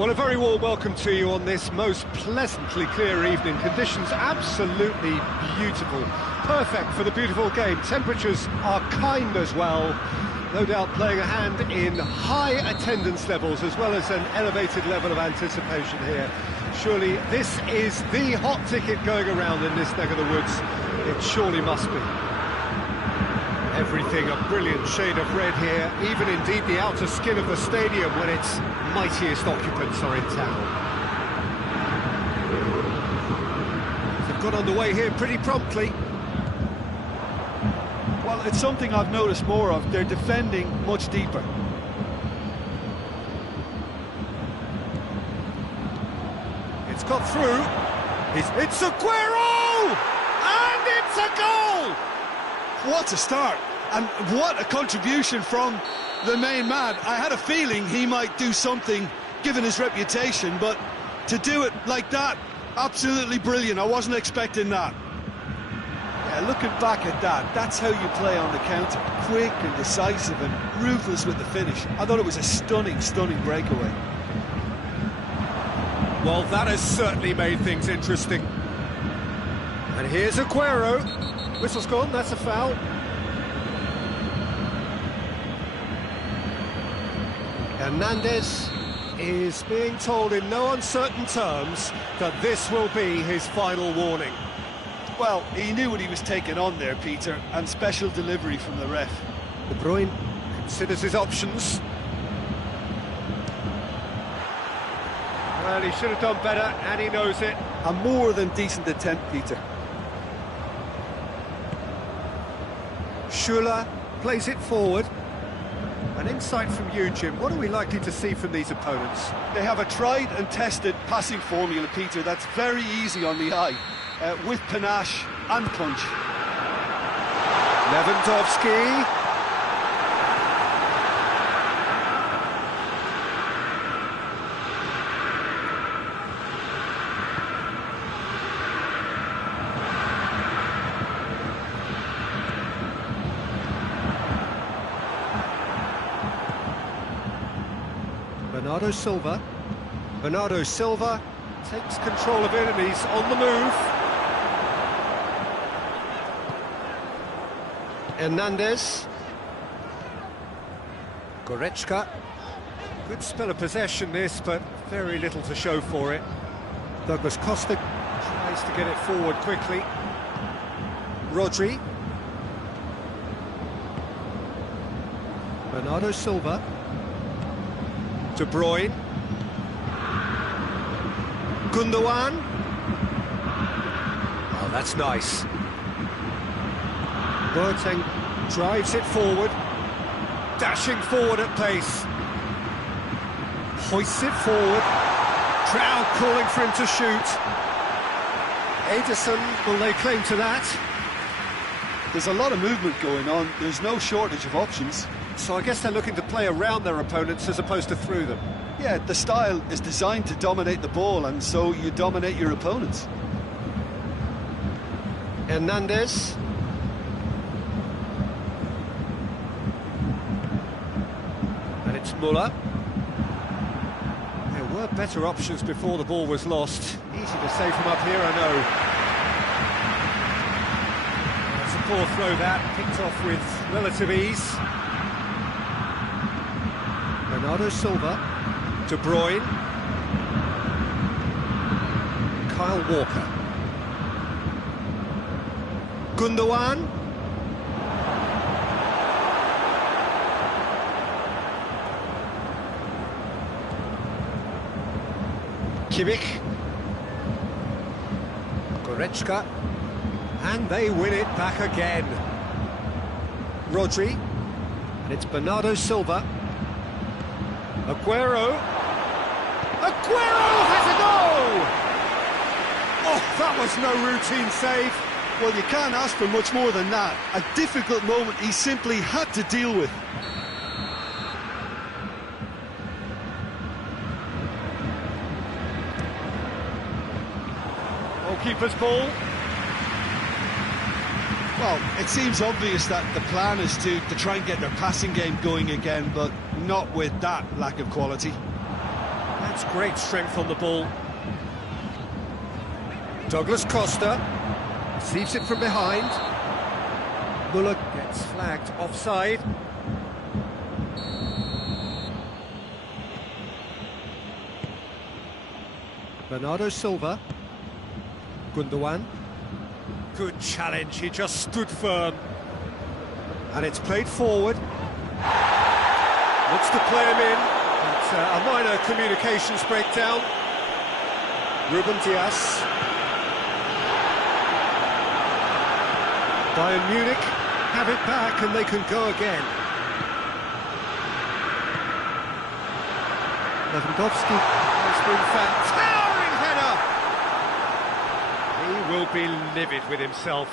Well, a very warm welcome to you on this most pleasantly clear evening. Conditions absolutely beautiful. Perfect for the beautiful game. Temperatures are kind as well. No doubt playing a hand in high attendance levels as well as an elevated level of anticipation here. Surely this is the hot ticket going around in this neck of the woods. It surely must be. Everything a brilliant shade of red here, even indeed the outer skin of the stadium when its mightiest occupants are in town. They've got underway here pretty promptly. Well, it's something I've noticed more of. They're defending much deeper. It's got through. It's Aguero! And it's a goal! What a start! And what a contribution from the main man. I had a feeling he might do something, given his reputation, but to do it like that, absolutely brilliant. I wasn't expecting that. Yeah, looking back at that, that's how you play on the counter. Quick and decisive and ruthless with the finish. I thought it was a stunning, stunning breakaway. Well, that has certainly made things interesting. And here's Aguero. Whistle's gone, that's a foul. Hernandez is being told in no uncertain terms that this will be his final warning. Well, he knew what he was taking on there, Peter, and special delivery from the ref. De Bruyne considers his options. Well, he should have done better, and he knows it. A more than decent attempt, Peter. Schuller plays it forward. An insight from you, Jim. What are we likely to see from these opponents? They have a tried and tested passing formula, Peter, that's very easy on the eye, with panache and punch. Lewandowski. Bernardo Silva takes control of it and he's on the move. Hernandez. Goretzka. Good spell of possession this, but very little to show for it. Douglas Costa tries to get it forward quickly. Rodri. Bernardo Silva. De Bruyne. Gundogan. Oh, that's nice. Boateng drives it forward. Dashing forward at pace. Hoists it forward. Crowd calling for him to shoot. Ederson will lay claim to that. There's a lot of movement going on. There's no shortage of options. So I guess they're looking to play around their opponents as opposed to through them. Yeah, the style is designed to dominate the ball, and so you dominate your opponents. Hernandez. And it's Muller. There were better options before the ball was lost. Easy to save from up here, I know. That's a poor throw that, picked off with relative ease. Bernardo Silva. De Bruyne. Kyle Walker. Gundogan. Kimmich. Goretzka. And they win it back again. Rodri. And it's Bernardo Silva. Aguero. Aguero has a goal! Oh, that was no routine save. Well, you can't ask for much more than that. A difficult moment he simply had to deal with. Goalkeeper's ball. Well, it seems obvious that the plan is to try and get their passing game going again, but not with that lack of quality. That's great strength on the ball. Douglas Costa receives it from behind. Muller gets flagged offside. Bernardo Silva. Gundogan. Good challenge, he just stood firm. And it's played forward. Looks to play him in. But a minor communications breakdown. Ruben Dias. Bayern Munich have it back and they can go again. Lewandowski has been fantastic. Towering header! He will be livid with himself.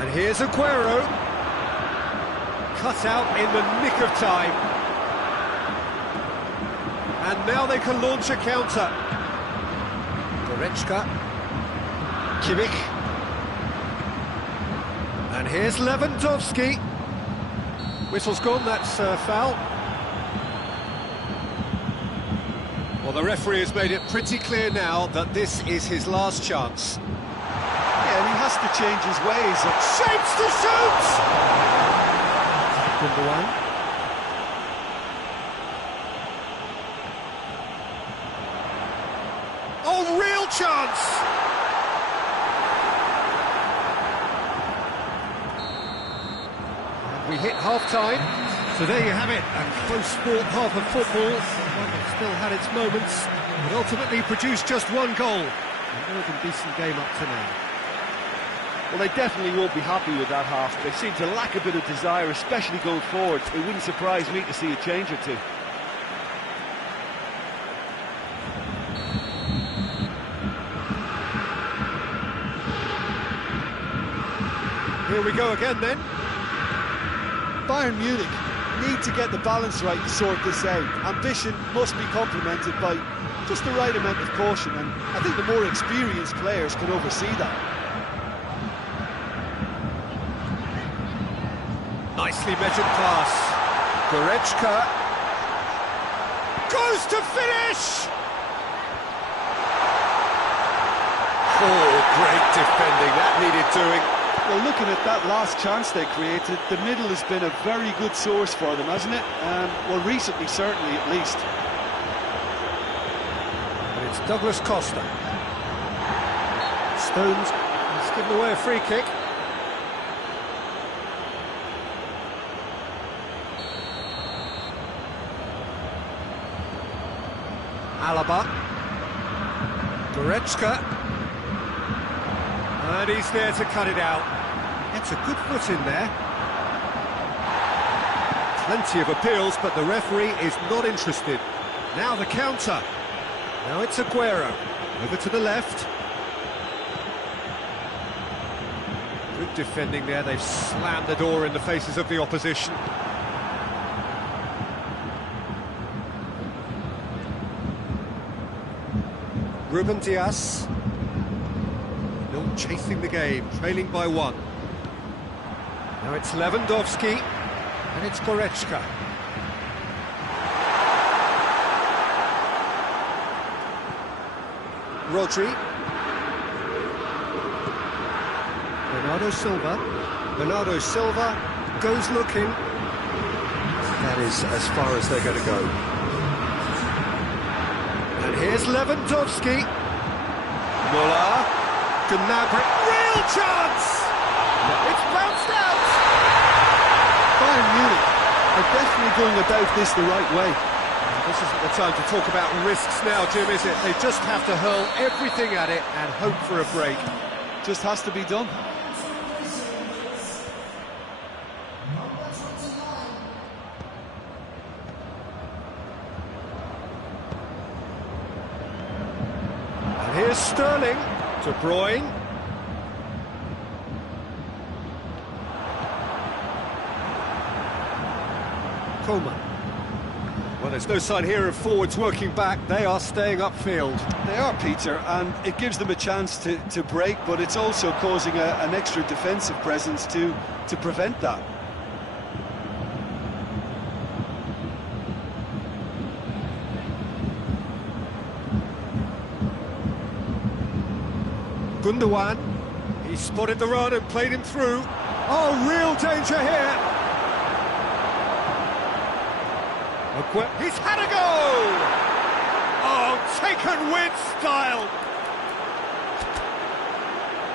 And here's Aguero. Cut out in the nick of time. And now they can launch a counter. Goretzka. Kimmich. And here's Lewandowski. Whistle's gone, that's foul. Well, the referee has made it pretty clear now that this is his last chance. Yeah, and he has to change his ways. Shapes to shoot! Gundogan. Oh, real chance! And we hit half-time. So there you have it, a close fought half of football. One that still had its moments, but ultimately produced just one goal. A more than decent game up to now. Well, they definitely won't be happy with that half. They seem to lack a bit of desire, especially going forward. It wouldn't surprise me to see a change or two. Here we go again then. Bayern Munich need to get the balance right to sort this out. Ambition must be complemented by just the right amount of caution, and I think the more experienced players can oversee that. Nicely measured pass. Goretzka goes to finish! Oh, great defending, that needed doing. Well, looking at that last chance they created, the middle has been a very good source for them, hasn't it? Well, recently, certainly, at least. And it's Douglas Costa. Stones has given away a free kick. Alaba. Goretzka. And he's there to cut it out. It's a good foot in there. Plenty of appeals, but the referee is not interested. Now the counter. Now it's Aguero. Over to the left. Good defending there. They've slammed the door in the faces of the opposition. Ruben Dias. Still chasing the game, trailing by one. Now it's Lewandowski, and it's Goretzka. Rodri. Bernardo Silva. Bernardo Silva goes looking. That is as far as they're going to go. And here's Lewandowski. Muller. Gnabry. Real chance! It's bounced out! Bayern Munich are definitely going about this the right way. This isn't the time to talk about risks now, Jim, is it? They just have to hurl everything at it and hope for a break. Just has to be done. And here's Sterling. De Bruyne. Coman. Well, there's no sign here of forwards working back. They are staying upfield. They are, Peter, and it gives them a chance to break, but it's also causing an extra defensive presence to prevent that. Gundogan, he spotted the run and played him through. Oh, real danger here. He's had a go! Oh, taken with style.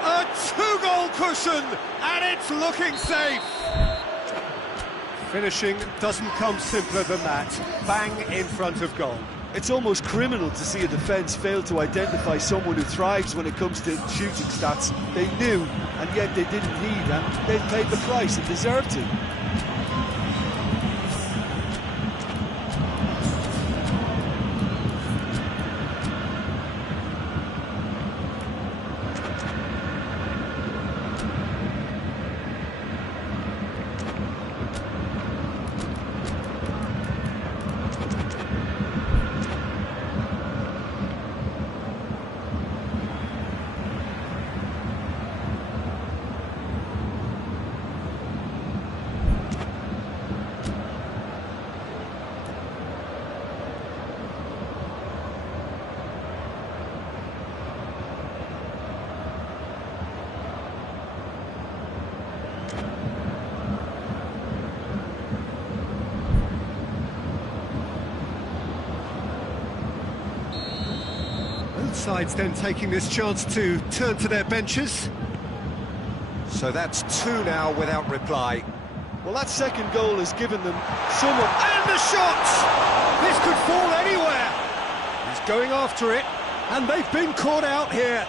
A two-goal cushion, and it's looking safe. Finishing doesn't come simpler than that. Bang in front of goal. It's almost criminal to see a defence fail to identify someone who thrives when it comes to shooting stats. They knew, and yet they didn't heed, and they paid the price and deserved to. Sides then taking this chance to turn to their benches. So that's two now without reply. Well, that second goal has given them somewhat... And the shot! This could fall anywhere. He's going after it, and they've been caught out here.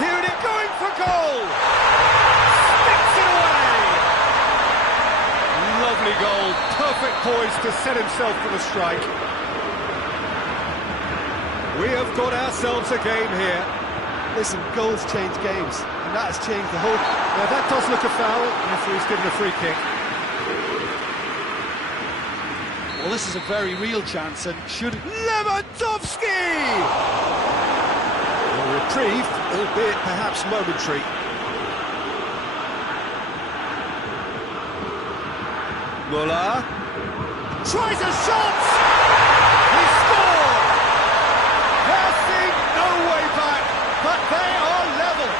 Here it is, going for goal! Sticks it away! Lovely goal, perfect poise to set himself for the strike. We have got ourselves a game here. Listen, goals change games, and that has changed the whole... Now that does look a foul, referee's given a free kick. Well, this is a very real chance, and should... Lewandowski! A reprieve, albeit perhaps momentary. Muller tries a shot! He scored! There seemed no way back, but they are level.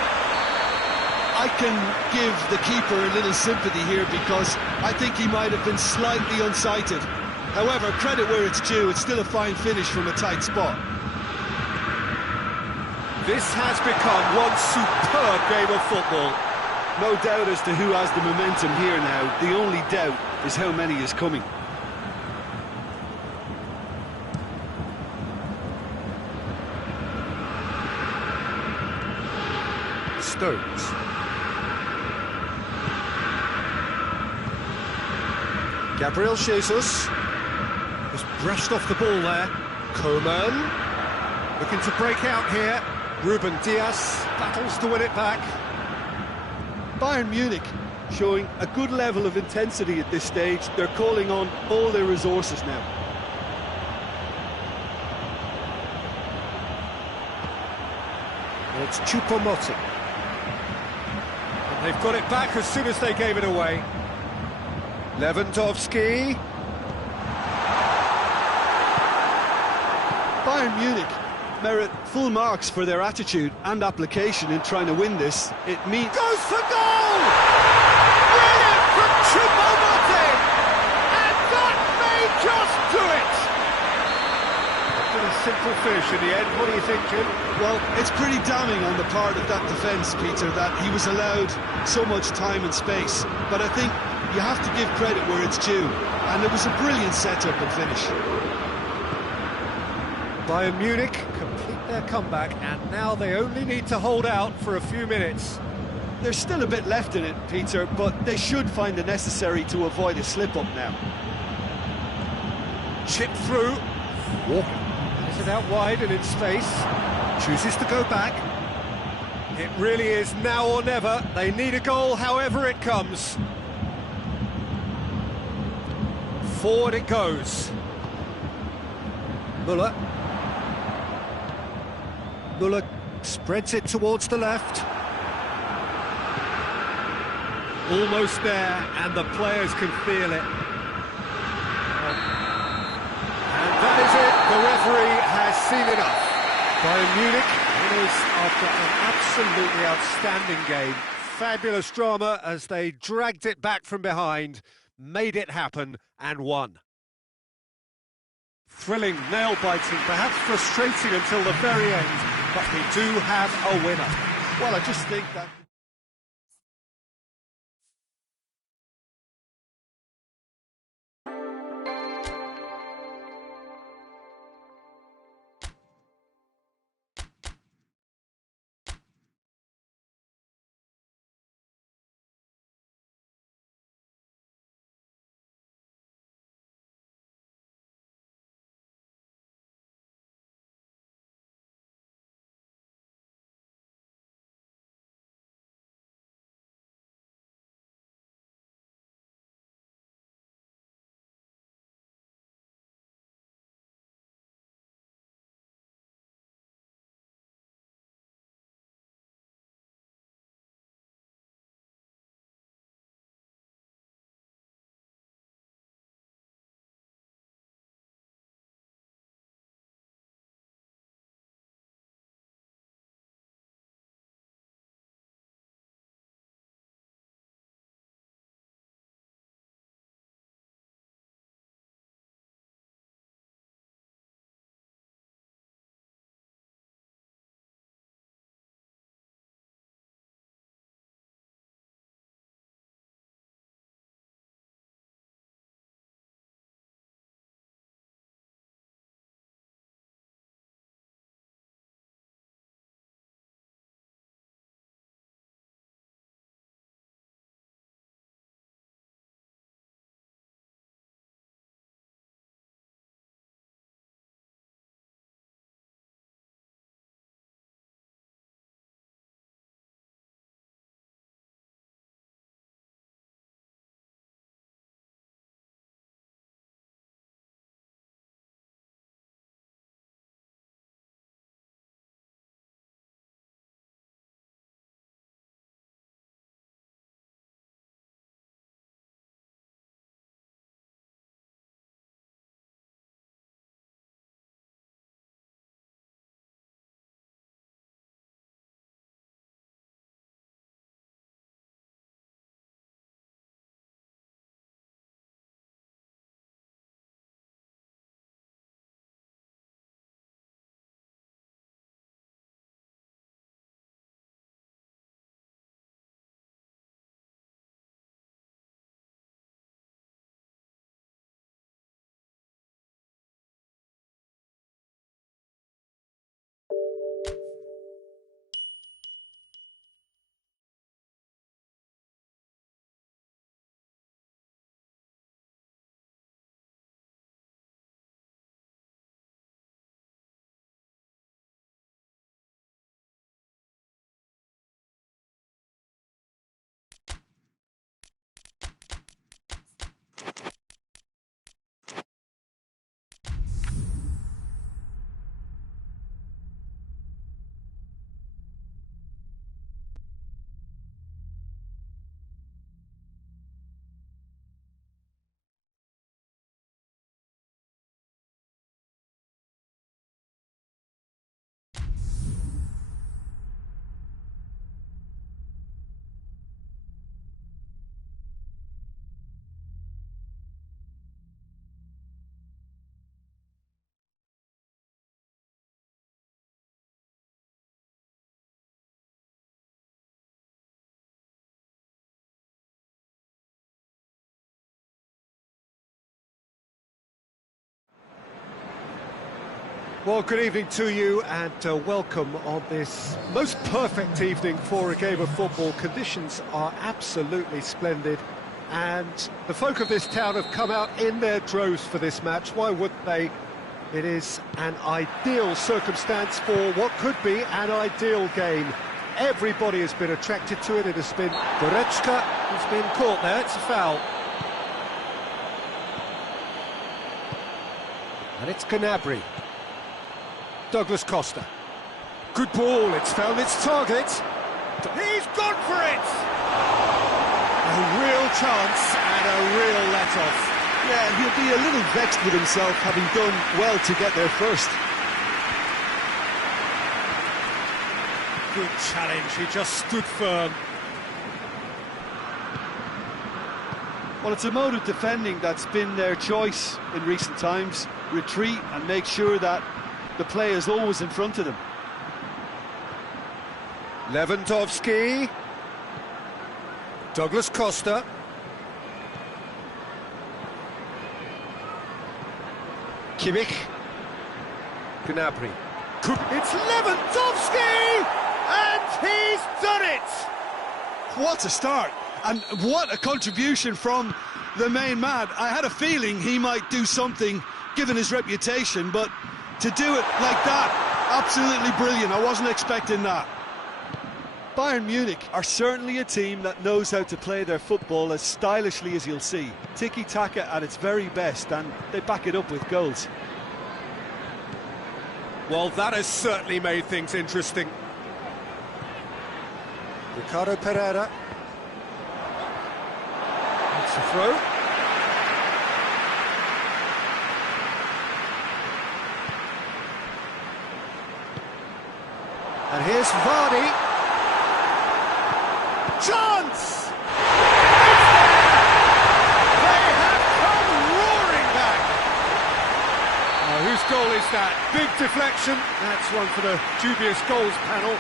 I can give the keeper a little sympathy here because I think he might have been slightly unsighted. However, credit where it's due, it's still a fine finish from a tight spot. This has become one superb game of football. No doubt as to who has the momentum here now. The only doubt is how many is coming. Stones. Gabriel Jesus has brushed off the ball there. Coman looking to break out here. Ruben Diaz battles to win it back. Bayern Munich showing a good level of intensity at this stage. They're calling on all their resources now. It's Choupo-Moting. And they've got it back as soon as they gave it away. Lewandowski. Bayern Munich merit full marks for their attitude and application in trying to win this. It means... Goes for goal! Brilliant from Choupo-Moting! And that may just do it! A pretty simple finish in the end. What do you think, Jim? Well, it's pretty damning on the part of that defence, Peter, that he was allowed so much time and space. But I think you have to give credit where it's due. And it was a brilliant setup and finish. Bayern Munich complete their comeback, and now they only need to hold out for a few minutes. There's still a bit left in it, Peter, but they should find the necessary to avoid a slip-up now. Chip through. Walker is it out wide and in space. Chooses to go back. It really is now or never. They need a goal, however it comes. Forward it goes. Muller. Muller spreads it towards the left. Almost there, and the players can feel it. And that is it. The referee has seen enough. Bayern Munich winners after an absolutely outstanding game. Fabulous drama as they dragged it back from behind, made it happen and won. Thrilling, nail-biting, perhaps frustrating until the very end, but we do have a winner. Well, I just think that... Well, good evening to you and welcome on this most perfect evening for a game of football. Conditions are absolutely splendid and the folk of this town have come out in their droves for this match. Why wouldn't they? It is an ideal circumstance for what could be an ideal game. Everybody has been attracted to it. It has been Goretzka who's been caught there. It's a foul. And it's Gnabry. Douglas Costa. Good ball, it's found its target. He's gone for it! A real chance and a real let-off. Yeah, he'll be a little vexed with himself, having done well to get there first. Good challenge, he just stood firm. Well, it's a mode of defending that's been their choice in recent times. Retreat and make sure that the play is always in front of them. Lewandowski. Douglas Costa. Kimmich. Gnabry. It's Lewandowski! And he's done it! What a start! And what a contribution from the main man. I had a feeling he might do something, given his reputation, but to do it like that, absolutely brilliant. I wasn't expecting that. Bayern Munich are certainly a team that knows how to play their football as stylishly as you'll see. Tiki-taka at its very best, and they back it up with goals. Well, that has certainly made things interesting. Ricardo Pereira. It's a throw. And here's Vardy. Chance! They have come roaring back. Whose goal is that? Big deflection. That's one for the dubious goals panel.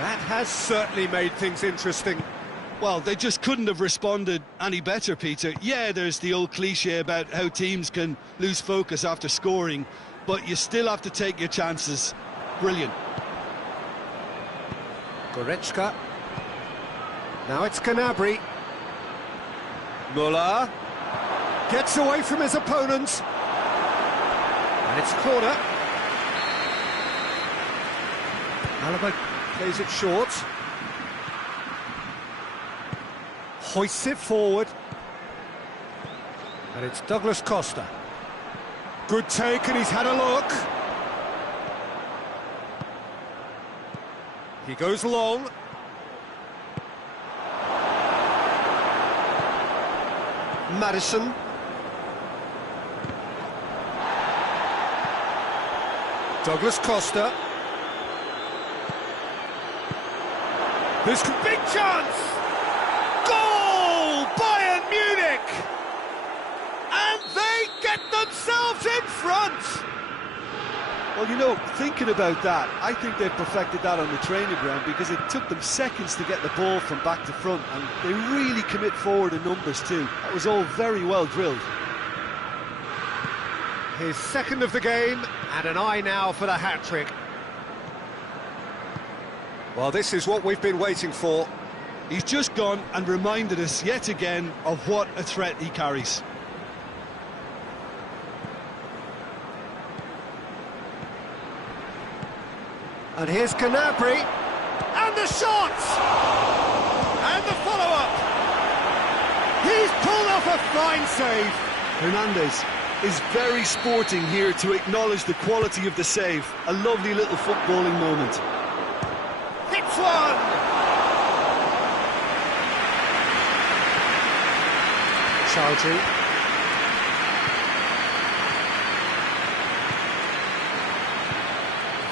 That has certainly made things interesting. Well, they just couldn't have responded any better, Peter. Yeah, there's the old cliche about how teams can lose focus after scoring, but you still have to take your chances. Brilliant. Goretzka. Now it's Gnabry. Müller gets away from his opponents. And it's a corner. Alaba plays it short. Hoists it forward. And it's Douglas Costa. Good take, and he's had a look. He goes long. Madison. Douglas Costa. This could big chance! Goal! Bayern Munich! And they get themselves in front! Well, you know, thinking about that, I think they've perfected that on the training ground because it took them seconds to get the ball from back to front, and they really commit forward in numbers too. That was all very well drilled. His second of the game, and an eye now for the hat-trick. Well, this is what we've been waiting for. He's just gone and reminded us yet again of what a threat he carries. And here's Gnabry, and the shot! And the follow-up! He's pulled off a fine save! Hernandez is very sporting here to acknowledge the quality of the save. A lovely little footballing moment. Hits one! Chowdhury.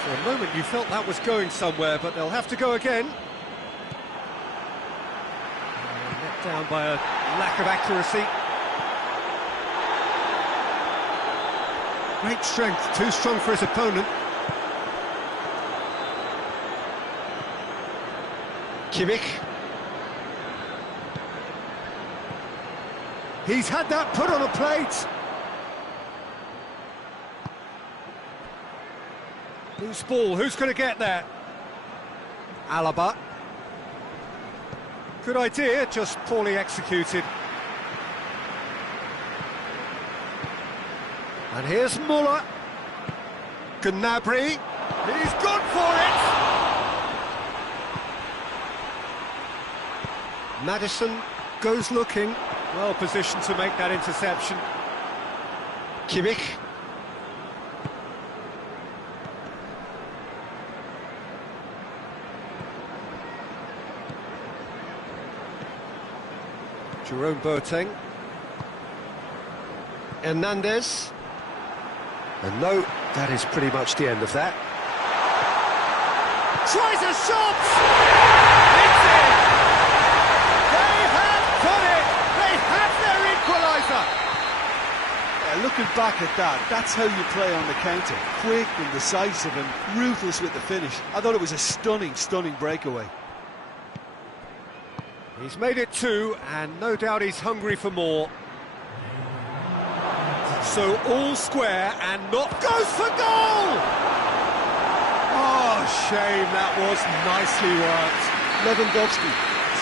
For a moment you felt that was going somewhere, but they'll have to go again. Let down by a lack of accuracy. Great strength, too strong for his opponent. Kimmich. He's had that put on a plate. Loose ball, who's going to get that? Alaba. Good idea, just poorly executed. And here's Müller. Gnabry. He's gone for it! Madison goes looking. Well positioned to make that interception. Kimmich. Jerome Boateng. Hernandez. And no, that is pretty much the end of that. Tries a shot! It's in! They have done it! They have their equaliser! Looking back at that, that's how you play on the counter. Quick and decisive and ruthless with the finish. I thought it was a stunning, stunning breakaway. He's made it 2, and no doubt he's hungry for more. So all square and not goes for goal! Oh, shame, that was nicely worked. Lewandowski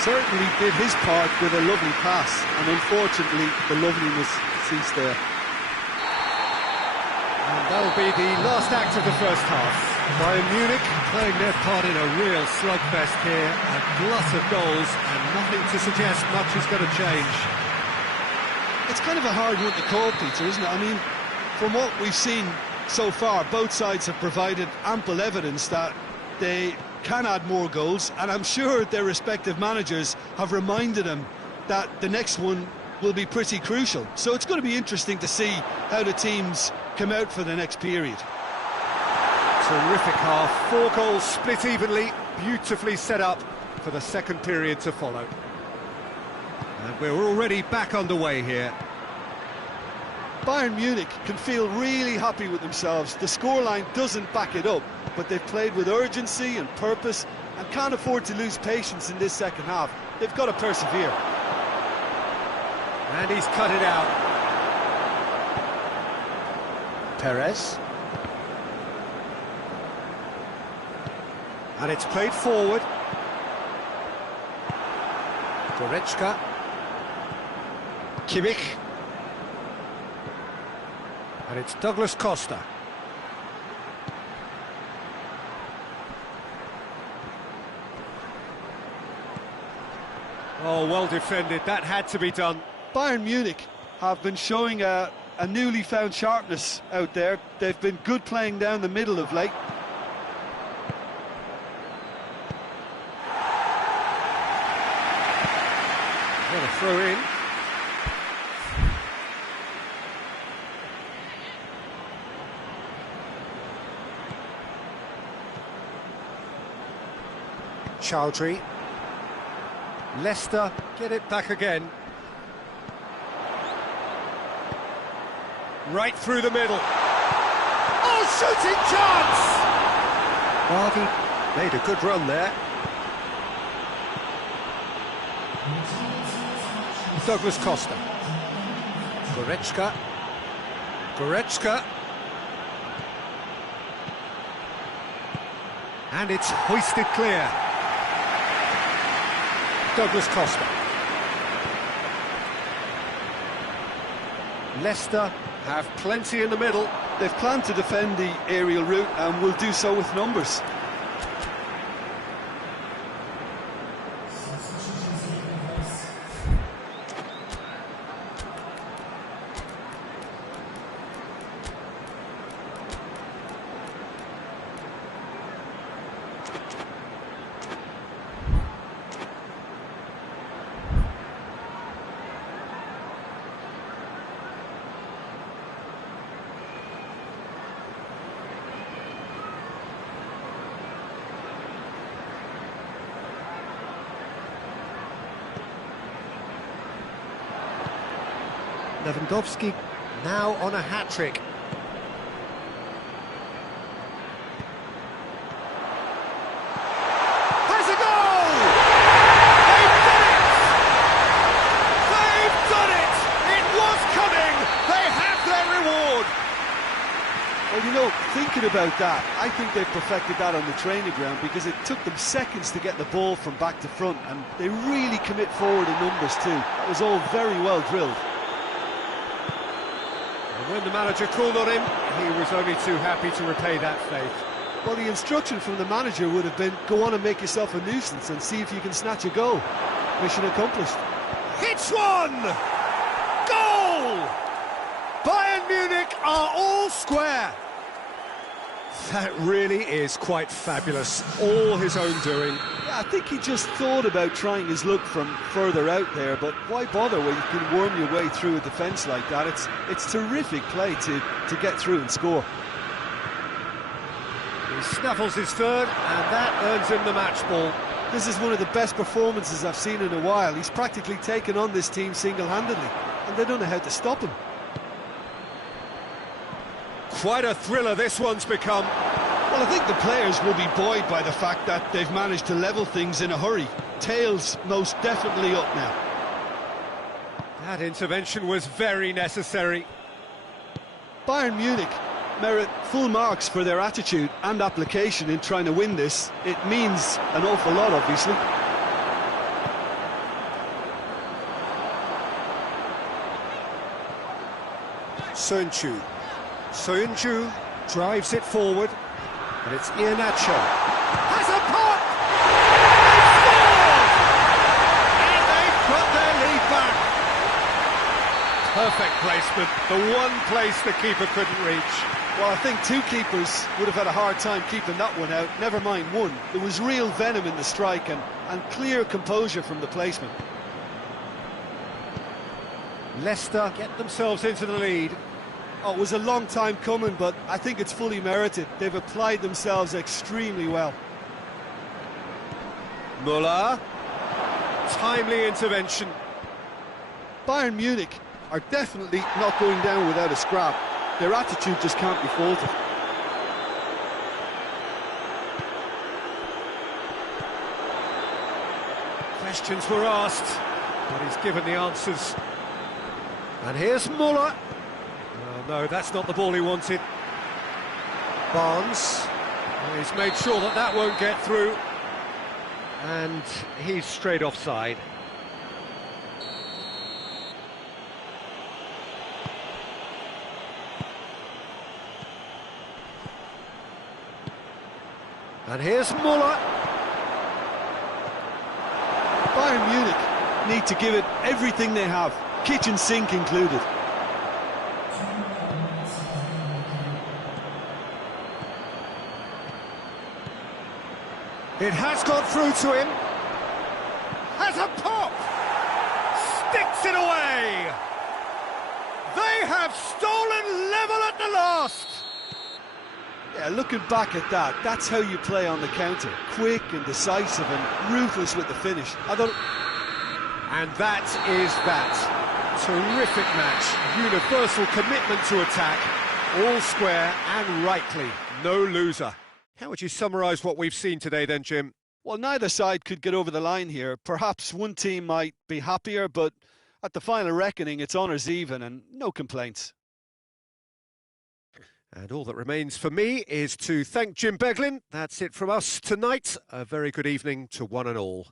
certainly did his part with a lovely pass, and unfortunately the loveliness ceased there. And that'll be the last act of the first half. Bayern Munich playing their part in a real slugfest here, a glut of goals, and nothing to suggest much is going to change. It's kind of a hard one to call, Peter, isn't it? I mean, from what we've seen so far, both sides have provided ample evidence that they can add more goals, and I'm sure their respective managers have reminded them that the next one will be pretty crucial. So it's going to be interesting to see how the teams come out for the next period. Terrific half, 4 goals split evenly, beautifully set up for the second period to follow. And we're already back underway here. Bayern Munich can feel really happy with themselves. The scoreline doesn't back it up, but they've played with urgency and purpose and can't afford to lose patience in this second half. They've got to persevere. And he's cut it out. Perez. And it's played forward. Goretzka. Kimmich. And it's Douglas Costa. Oh, well defended. That had to be done. Bayern Munich have been showing a newly found sharpness out there. They've been good playing down the middle of late. What a throw in. Chowdhury. Leicester get it back again. Right through the middle. Oh, shooting chance! Vardy made a good run there. Douglas Costa. Goretzka. Goretzka. And it's hoisted clear. Douglas Costa. Leicester have plenty in the middle. They've planned to defend the aerial route and will do so with numbers. Lewandowski now on a hat-trick. Has a goal! They've done it! They've done it! It was coming! They have their reward! Well, you know, thinking about that, I think they've perfected that on the training ground because it took them seconds to get the ball from back to front, and they really commit forward in numbers too. That was all very well drilled. When the manager called on him, he was only too happy to repay that faith. Well, the instruction from the manager would have been, go on and make yourself a nuisance and see if you can snatch a goal. Mission accomplished. Hits one! Goal! Bayern Munich are all square. That really is quite fabulous. All his own doing. Yeah, I think he just thought about trying his luck from further out there, but why bother when you can worm your way through a defence like that? It's terrific play to get through and score. He snaffles his third, and that earns him the match ball. This is one of the best performances I've seen in a while. He's practically taken on this team single-handedly, and they don't know how to stop him. Quite a thriller this one's become. Well, I think the players will be buoyed by the fact that they've managed to level things in a hurry. Tails most definitely up now. That intervention was very necessary. Bayern Munich merit full marks for their attitude and application in trying to win this. It means an awful lot, obviously. Soyuncu drives it forward, and it's Iheanacho. Has a pop! And they've got their lead back. Perfect placement, the one place the keeper couldn't reach. Well, I think two keepers would have had a hard time keeping that one out, never mind one. There was real venom in the strike and clear composure from the placement. Leicester get themselves into the lead. Oh, it was a long time coming, but I think it's fully merited. They've applied themselves extremely well. Muller. Timely intervention. Bayern Munich are definitely not going down without a scrap. Their attitude just can't be faulted. Questions were asked, but he's given the answers. And here's Muller. Oh, no, that's not the ball he wanted. Barnes. Well, he's made sure that that won't get through. And he's straight offside. And here's Muller. Bayern Munich need to give it everything they have, kitchen sink included. It has got through to him. Has a pop. Sticks it away. They have stolen level at the last. Yeah, looking back at that, that's how you play on the counter. Quick and decisive and ruthless with the finish. And that is that. Terrific match. Universal commitment to attack. All square and rightly. No loser. How would you summarise what we've seen today then, Jim? Well, neither side could get over the line here. Perhaps one team might be happier, but at the final reckoning, it's honours even and no complaints. And all that remains for me is to thank Jim Beglin. That's it from us tonight. A very good evening to one and all.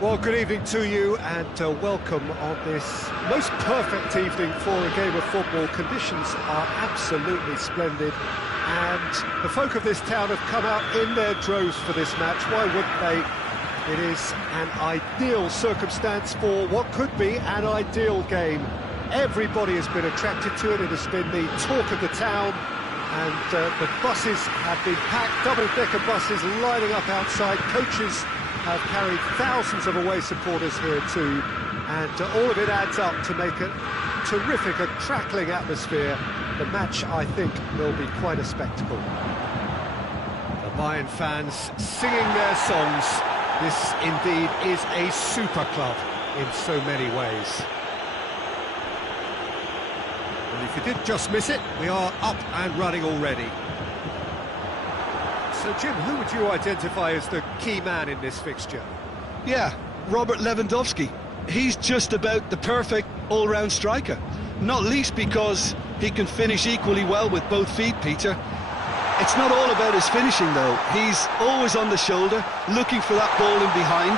Well, good evening to you and welcome on this most perfect evening for a game of football. Conditions are absolutely splendid and the folk of this town have come out in their droves for this match. Why wouldn't they? It is an ideal circumstance for what could be an ideal game. Everybody has been attracted to it. It has been the talk of the town and the buses have been packed, double-decker buses lining up outside. Coaches have carried thousands of away supporters here too, and all of it adds up to make a terrific, a crackling atmosphere. The match, I think, will be quite a spectacle. The Bayern fans singing their songs. This indeed is a super club in so many ways. And if you did just miss it, we are up and running already. So, Jim, who would you identify as the key man in this fixture? Yeah, Robert Lewandowski. He's just about the perfect all-round striker. Not least because he can finish equally well with both feet, Peter. It's not all about his finishing, though. He's always on the shoulder, looking for that ball in behind,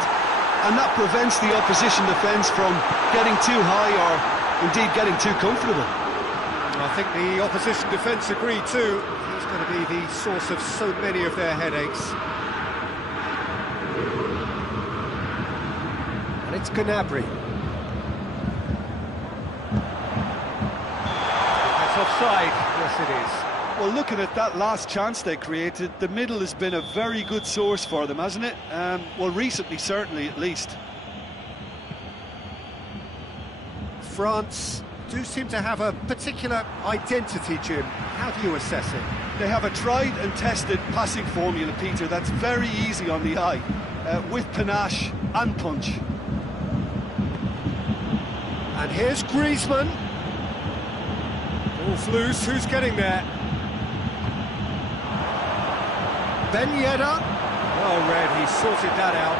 and that prevents the opposition defence from getting too high or, indeed, getting too comfortable. I think the opposition defence agree too. He's going to be the source of so many of their headaches. And it's Gnabry. That's offside. Yes, it is. Well, looking at that last chance they created, the middle has been a very good source for them, hasn't it? Well, recently, certainly, at least. France do seem to have a particular identity, Jim. How do you assess it? They have a tried and tested passing formula, Peter, that's very easy on the eye, with panache and punch. And here's Griezmann. Ball's loose, who's getting there? Ben Yedder. Oh, Red, he sorted that out.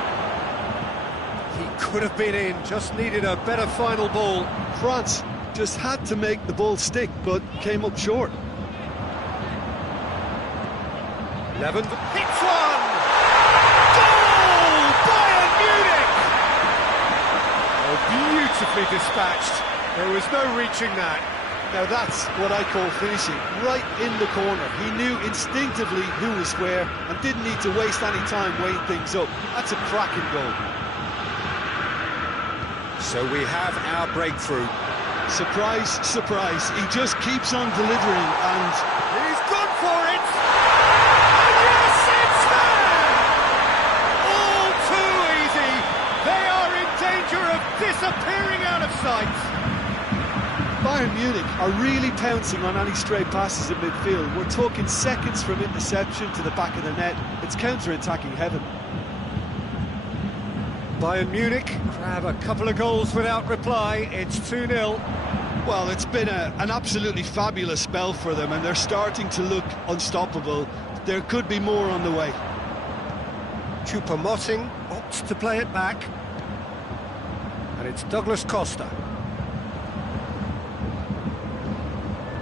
He could have been in, just needed a better final ball. France just had to make the ball stick, but came up short. Levin hits one! Goal! Bayern Munich! Oh, beautifully dispatched. There was no reaching that. Now that's what I call finishing, right in the corner. He knew instinctively who was square and didn't need to waste any time weighing things up. That's a cracking goal. So we have our breakthrough. Surprise, surprise, he just keeps on delivering and... He's gone for it! And yes, it's there! All too easy! They are in danger of disappearing out of sight! Bayern Munich are really pouncing on any stray passes in midfield. We're talking seconds from interception to the back of the net. It's counter-attacking heaven. Bayern Munich grab a couple of goals without reply. It's 2-0. Well, it's been an absolutely fabulous spell for them, and they're starting to look unstoppable. There could be more on the way. Choupo-Moting opts to play it back. And it's Douglas Costa.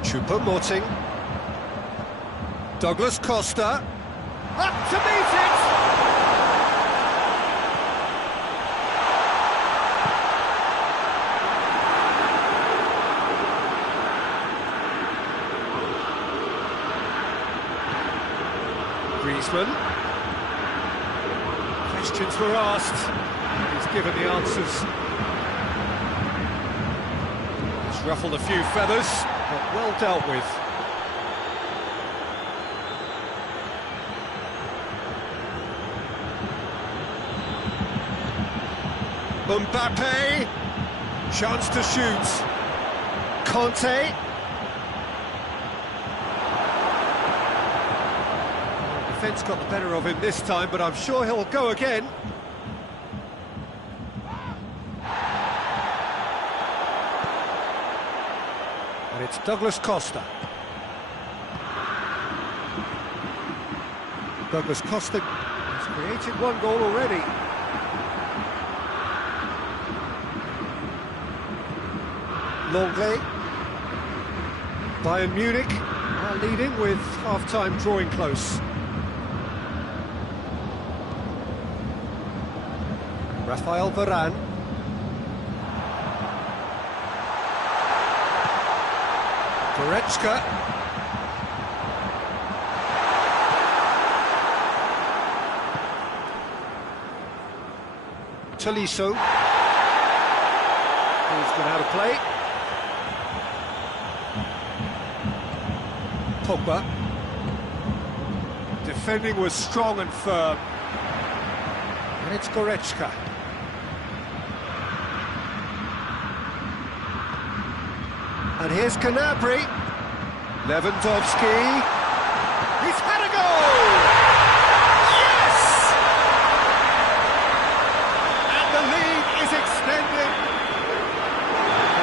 Choupo-Moting. Douglas Costa. Up to meet it! Griezmann. Questions were asked. He's given the answers. He's ruffled a few feathers, but well dealt with. Mbappe. Chance to shoot. Conte. Defence got the better of him this time, but I'm sure he'll go again. And it's Douglas Costa. Douglas Costa has created one goal already. Longley. Bayern Munich are leading with half-time drawing close. Rafael Varane. Goretzka. Tolisso. He's gone out of play. Pogba. Defending was strong and firm. And it's Goretzka. And here's Gnabry. Lewandowski. He's had a goal! Yes! And the lead is extended.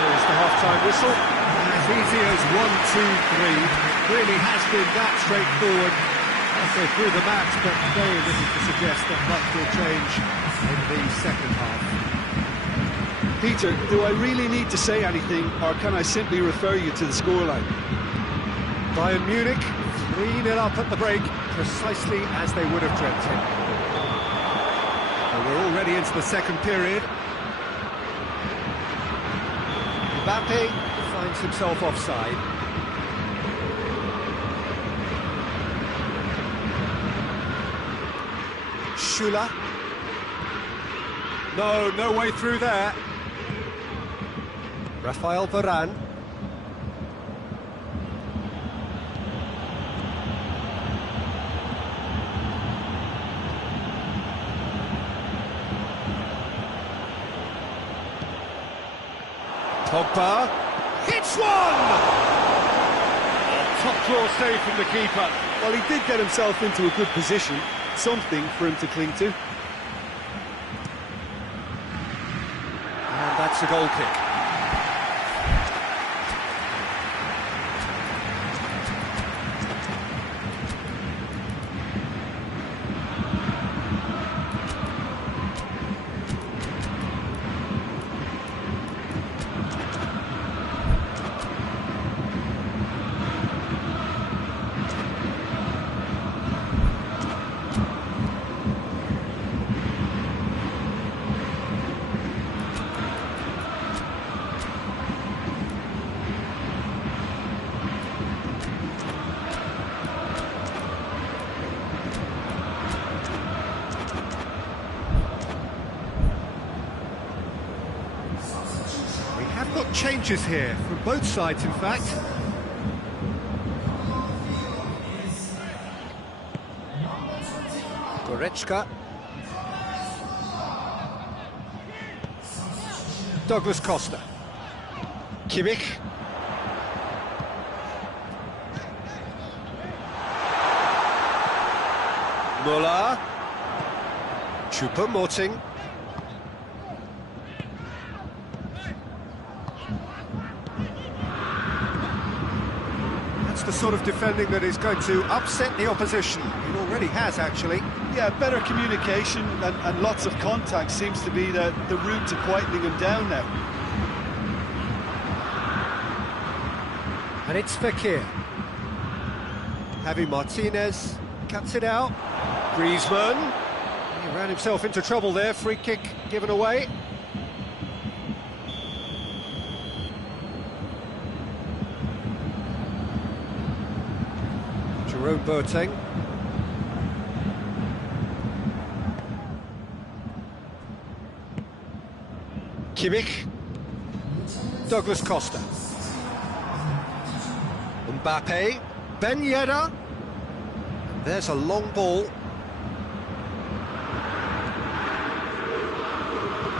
There's the half-time whistle. As easy as 1, 2, 3. Really has been that straightforward halfway through the match, but very little to suggest that much will change in the second half. Peter, do I really need to say anything, or can I simply refer you to the scoreline? Bayern Munich, 3-0 up at the break, precisely as they would have dreamt it. And we're already into the second period. Mbappe finds himself offside. Schüller. No way through there. Rafael Varane. Pogba hits one! Top draw save from the keeper. Well, he did get himself into a good position, something for him to cling to. And that's a goal kick. have got changes here, from both sides in fact. Goretzka. Douglas Costa. Kimmich. Muller. Choupo-Moting. That's the sort of defending that is going to upset the opposition. It already has, actually. Yeah, better communication and lots of contact seems to be the route to quietening him down now. And it's Fekir. Javi Martinez cuts it out. Griezmann. He ran himself into trouble there. Free kick given away. Jerome Boateng. Kimmich. Douglas Costa. Mbappe. Ben Yedder. There's a long ball.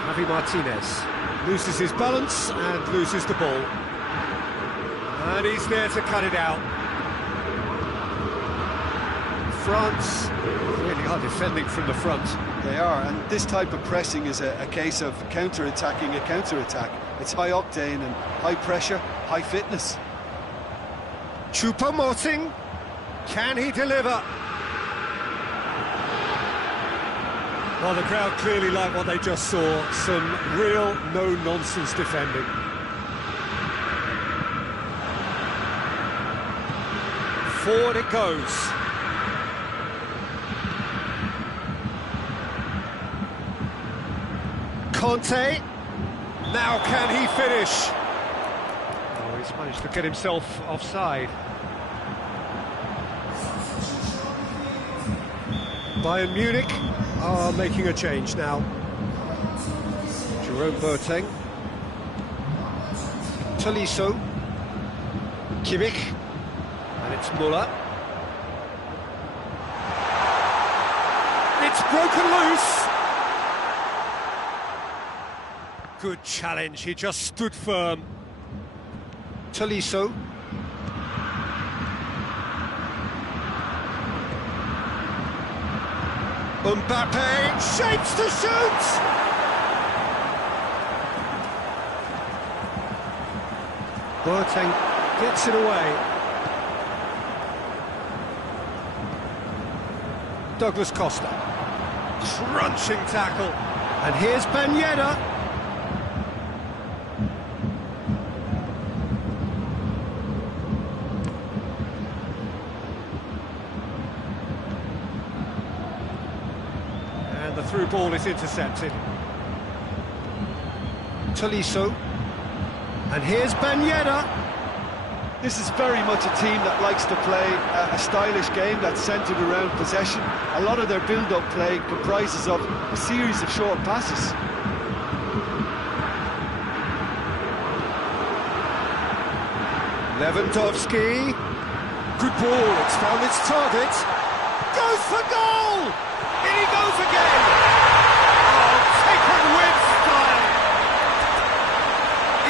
Javi Martinez loses his balance and loses the ball. And he's there to cut it out. France really are defending from the front. They are, and this type of pressing is a case of counter-attacking a counter-attack. It's high octane and high pressure, high fitness. Choupo-Moting, can he deliver? Well, the crowd clearly like what they just saw. Some real no-nonsense defending. Forward it goes. Conte, now can he finish? Oh, he's managed to get himself offside. Bayern Munich are making a change now. Jerome Boateng. Tolisso. Kimmich. And it's Muller. It's broken loose. Good challenge, he just stood firm. Tolisso. Mbappe shapes to shoot! Boateng gets it away. Douglas Costa. Crunching tackle. And here's Ben Yedder. The through ball is intercepted. Tolisso. And here's Ben Yedder. This is very much a team that likes to play a stylish game that's centred around possession. A lot of their build-up play comprises of a series of short passes. Lewandowski. Good ball, it's found its target. Goes for goal! In he goes again! Oh, taken with style!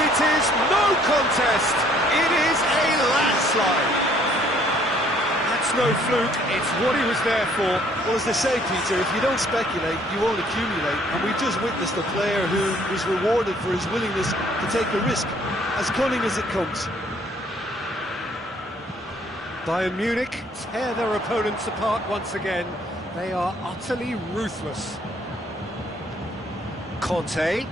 It is no contest, it is a landslide. That's no fluke, it's what he was there for. Well, as they say, Peter, if you don't speculate, you won't accumulate. And we've just witnessed a player who was rewarded for his willingness to take the risk, as cunning as it comes. Bayern Munich tear their opponents apart once again. They are utterly ruthless. Conte.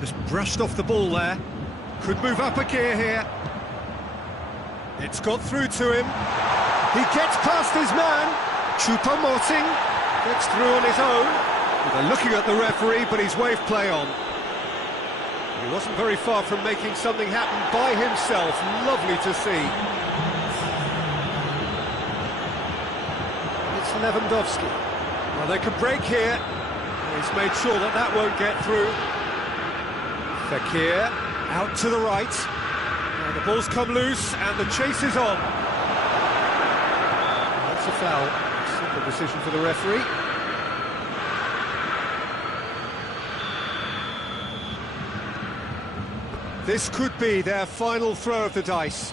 Just brushed off the ball there. Could move up a gear here. It's got through to him. He gets past his man. Choupo-Moting gets through on his own. They're looking at the referee, but he's waved play on. He wasn't very far from making something happen by himself. Lovely to see. It's Lewandowski. Well, they can break here. He's made sure that that won't get through. Fekir out to the right. Now the ball's come loose and the chase is on. That's a foul. Simple decision for the referee. This could be their final throw of the dice.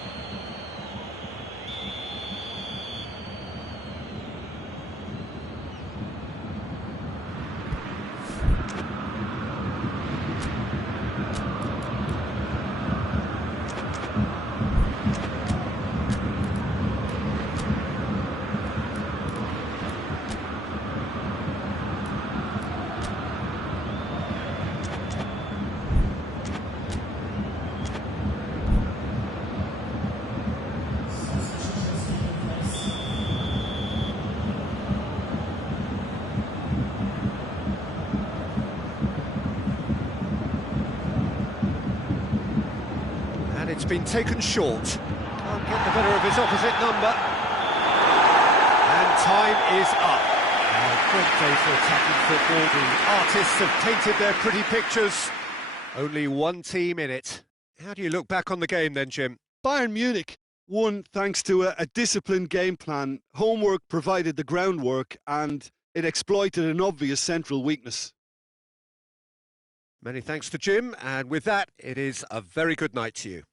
It's been taken short. Can't get the better of his opposite number. And time is up. A great day for attacking football. The artists have painted their pretty pictures. Only one team in it. How do you look back on the game then, Jim? Bayern Munich won thanks to a disciplined game plan. Homework provided the groundwork and it exploited an obvious central weakness. Many thanks to Jim, and with that, it is a very good night to you.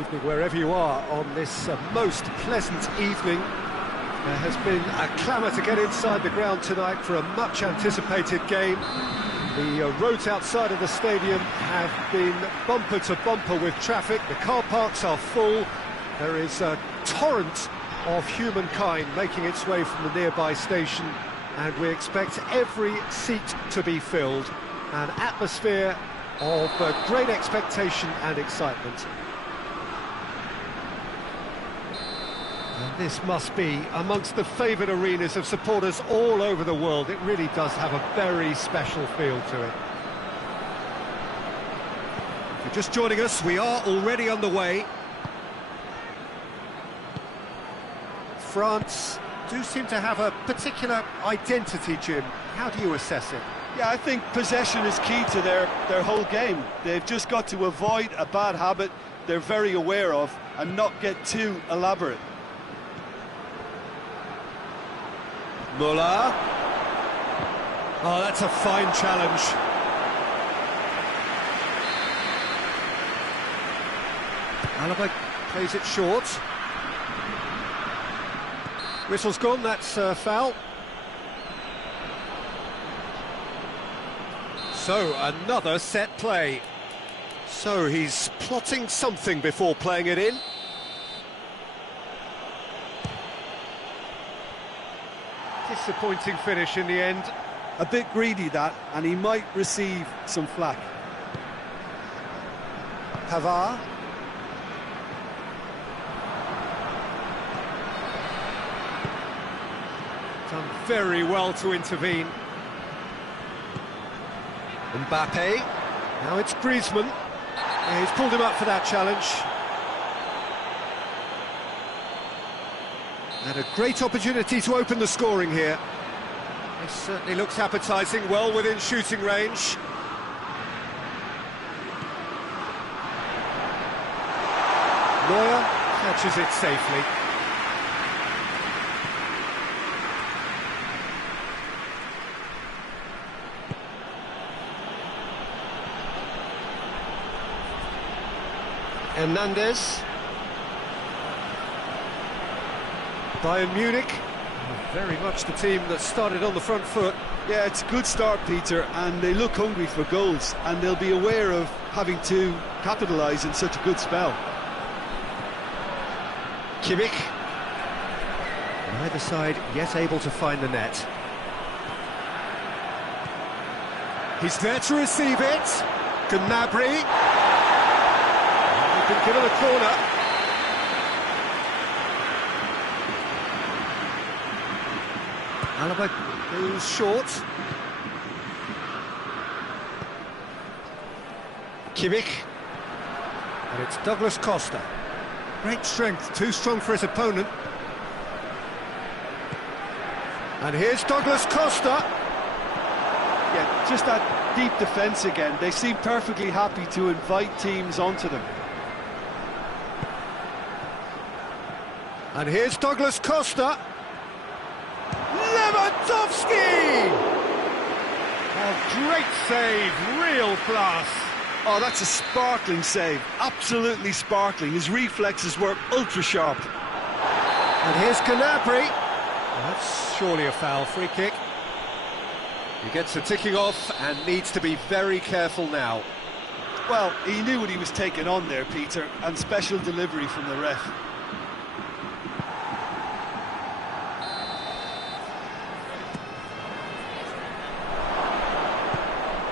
Evening wherever you are on this most pleasant evening. There has been a clamour to get inside the ground tonight for a much anticipated game. The roads outside of the stadium have been bumper to bumper with traffic. The car parks are full. There is a torrent of humankind making its way from the nearby station, and we expect every seat to be filled. An atmosphere of great expectation and excitement. And this must be amongst the favoured arenas of supporters all over the world. It really does have a very special feel to it. If you're just joining us, we are already underway. France do seem to have a particular identity, Jim. How do you assess it? Yeah, I think possession is key to their whole game. They've just got to avoid a bad habit they're very aware of and not get too elaborate. Muller. Oh, that's a fine challenge. Alaba plays it short. Whistle's gone, that's foul. So, another set play. So, he's plotting something before playing it in. Disappointing finish in the end. A bit greedy, that, and he might receive some flack. Pavard. Done very well to intervene. Mbappe. Now it's Griezmann. Yeah, he's pulled him up for that challenge. And a great opportunity to open the scoring here. This certainly looks appetising, well within shooting range. Neuer catches it safely. Hernandez. Bayern Munich, very much the team that started on the front foot. Yeah, it's a good start, Peter, and they look hungry for goals, and they'll be aware of having to capitalise in such a good spell. Kimmich. Neither side yet able to find the net. He's there to receive it. Gnabry. They've been given a corner. Alaba goes short. Kimmich. And it's Douglas Costa. Great strength, too strong for his opponent. And here's Douglas Costa. Yeah, just that deep defence again. They seem perfectly happy to invite teams onto them. And here's Douglas Costa. Lewandowski! Oh, great save, real class. Oh, that's a sparkling save, absolutely sparkling. His reflexes were ultra-sharp. And here's Gnabry. Well, that's surely a foul, free kick. He gets the ticking off and needs to be very careful now. Well, he knew what he was taking on there, Peter, and special delivery from the ref.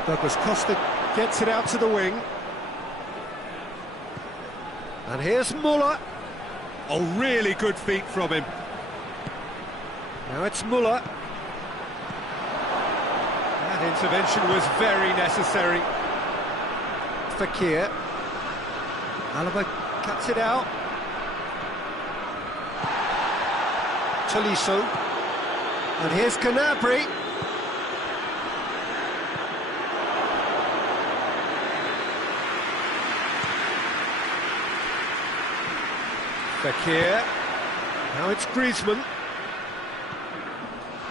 Douglas Costa gets it out to the wing. And here's Muller. Oh, really good feet from him. Now it's Muller. That intervention was very necessary. Fekir. Alaba cuts it out. Tolisso. And here's Gnabry. Fekir. Now it's Griezmann.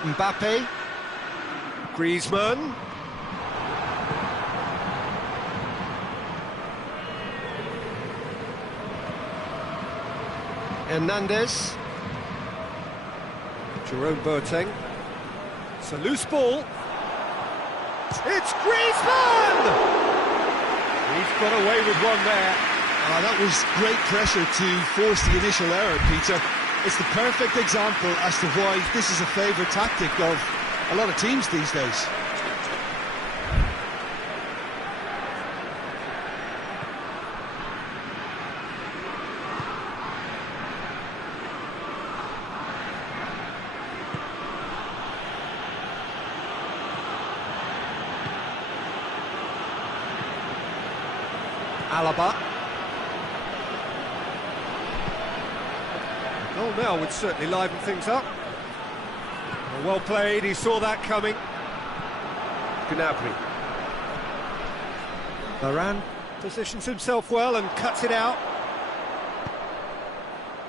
Mbappe. Griezmann. Hernandez. Jerome Boateng. It's a loose ball. It's Griezmann! He's got away with one there. That was great pressure to force the initial error, Peter. It's the perfect example as to why this is a favourite tactic of a lot of teams these days. Alaba. A goal now would certainly liven things up. Well played, he saw that coming. Gnabry. Varane positions himself well and cuts it out.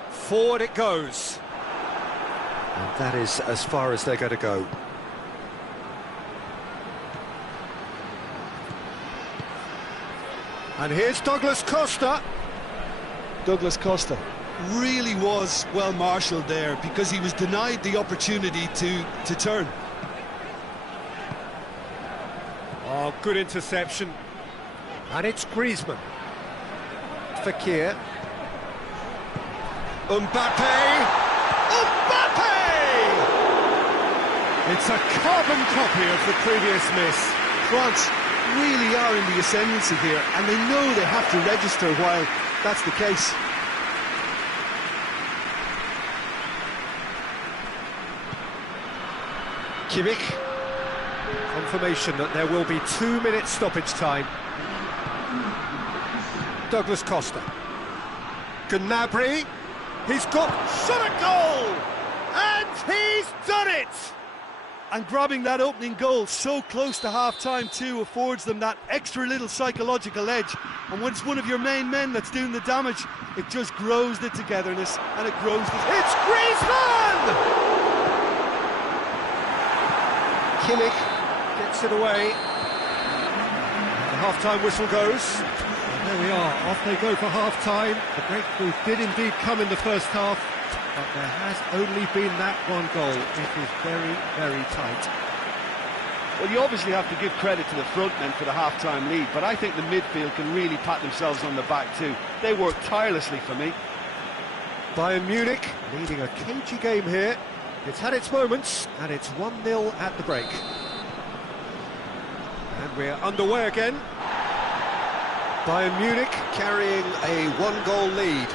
Forward it goes. And that is as far as they're going to go. And here's Douglas Costa. Douglas Costa really was well marshalled there because he was denied the opportunity to turn. Oh, good interception. And it's Griezmann. Fekir. Mbappe! It's a carbon copy of the previous miss. France really are in the ascendancy here, and they know they have to register while that's the case. Kimmich. Confirmation that there will be 2 minutes stoppage time. Douglas Costa. Gnabry. He's got shot a goal! And he's done it! And grabbing that opening goal so close to half-time too affords them that extra little psychological edge. And when it's one of your main men that's doing the damage, it just grows the togetherness and it grows the... It's Griezmann! Kimmich gets it away. The half-time whistle goes. And there we are, off they go for half-time. The breakthrough did indeed come in the first half. But there has only been that one goal. It is very, very tight. Well, you obviously have to give credit to the front men for the half-time lead, but I think the midfield can really pat themselves on the back too. They work tirelessly for me. Bayern Munich leading a cagey game here. It's had its moments, and it's 1-0 at the break. And we're underway again. Bayern Munich carrying a one-goal lead.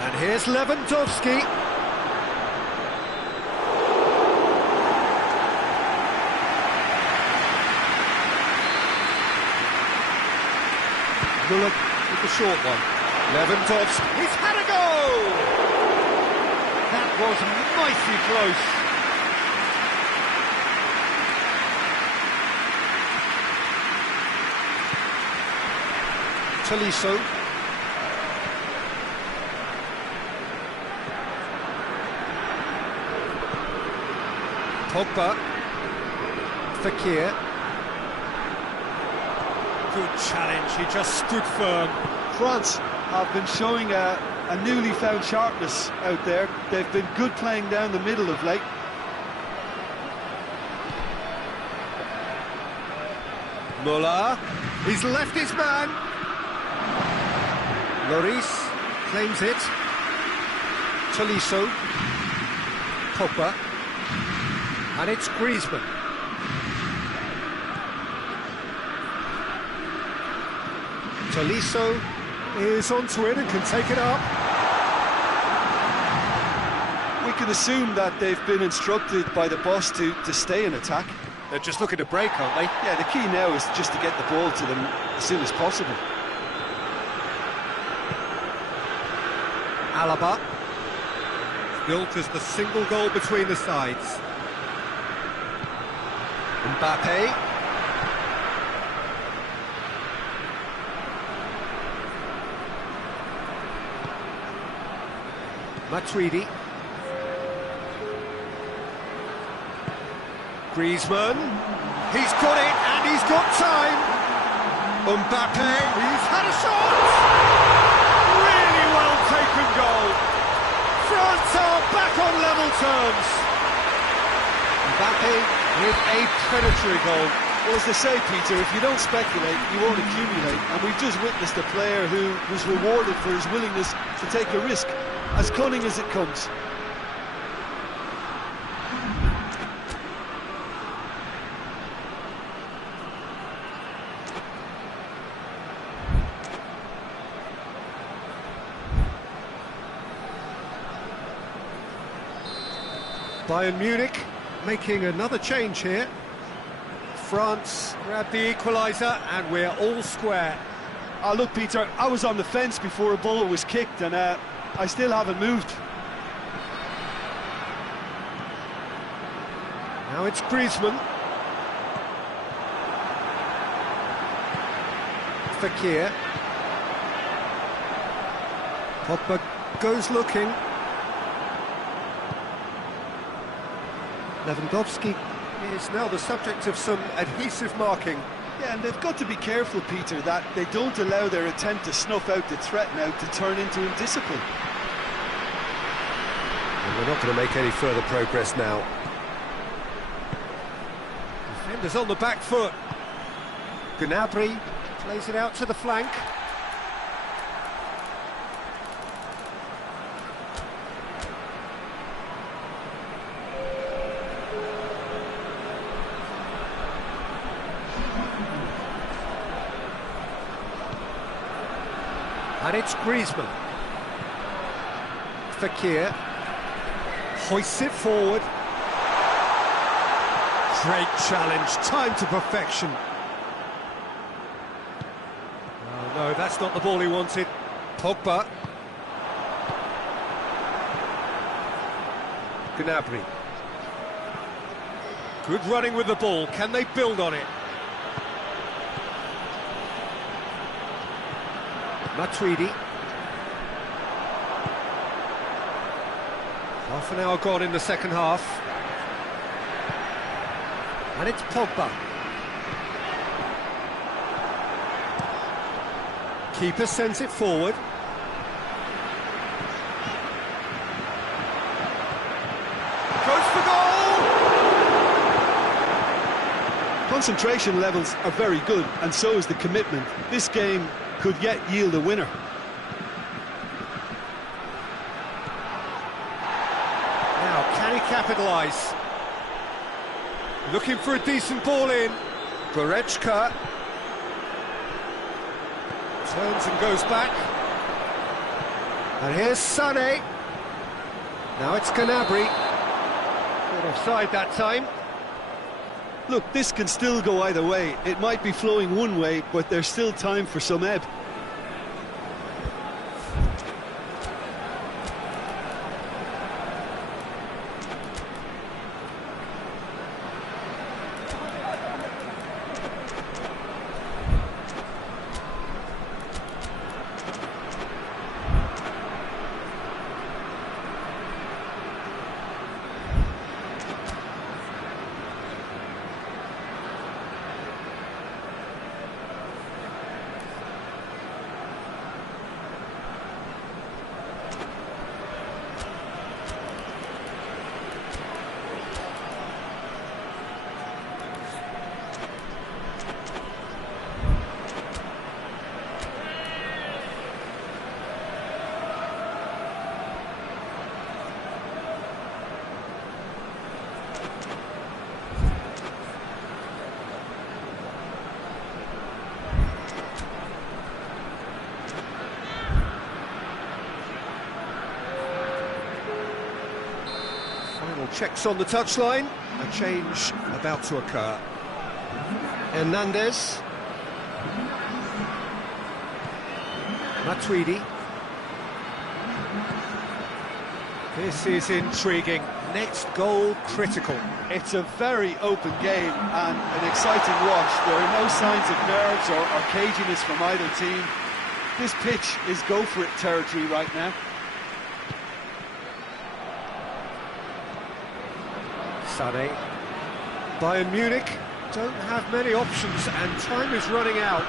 And here's Lewandowski. Müller with the short one. Lewandowski, he's had a goal! That was mighty close. Tolisso. Pogba. Fekir. Good challenge, he just stood firm. France have been showing a newly found sharpness out there. They've been good playing down the middle of late. Müller, he's left his man. Lloris claims it. Tolisso. Pogba. And it's Griezmann. Tolisso is onto it and can take it up. We can assume that they've been instructed by the boss to stay in attack. They're just looking to break, aren't they? Yeah, the key now is just to get the ball to them as soon as possible. Alaba. Built as the single goal between the sides. Mbappe. Matuidi. Griezmann. He's got it and he's got time. Mbappe. He's had a shot. Really well taken goal. But back on level terms. Mbappe with a predatory goal. Well, as they say, Peter, if you don't speculate, you won't accumulate. And we've just witnessed a player who was rewarded for his willingness to take a risk, as cunning as it comes. Bayern Munich making another change here. France grab the equaliser and we're all square. Oh, look, Peter, I was on the fence before a ball was kicked and I still haven't moved. Now it's Griezmann. Fekir. Pogba goes looking. Lewandowski is now the subject of some adhesive marking. Yeah, and they've got to be careful, Peter, that they don't allow their attempt to snuff out the threat now to turn into indiscipline. And we're not going to make any further progress now. Defenders on the back foot. Gnabry plays it out to the flank. And it's Griezmann. Fekir hoists it forward. Great challenge, time to perfection. Oh no, that's not the ball he wanted. Pogba. Gnabry. Good running with the ball, can they build on it? Matuidi. Half an hour gone in the second half. And it's Pogba. Keeper sends it forward. Goes for goal! Concentration levels are very good, and so is the commitment. This game could yet yield a winner. Now, can he capitalise? Looking for a decent ball in. Goretzka turns and goes back. And here's Sané. Now it's Gnabry. Not offside that time. Look, this can still go either way. It might be flowing one way, but there's still time for some ebb. Checks on the touchline, a change about to occur. Hernandez. Matuidi. This is intriguing. Next goal critical. It's a very open game and an exciting watch. There are no signs of nerves or caginess from either team. This pitch is go-for-it territory right now. Sané. Bayern Munich don't have many options and time is running out.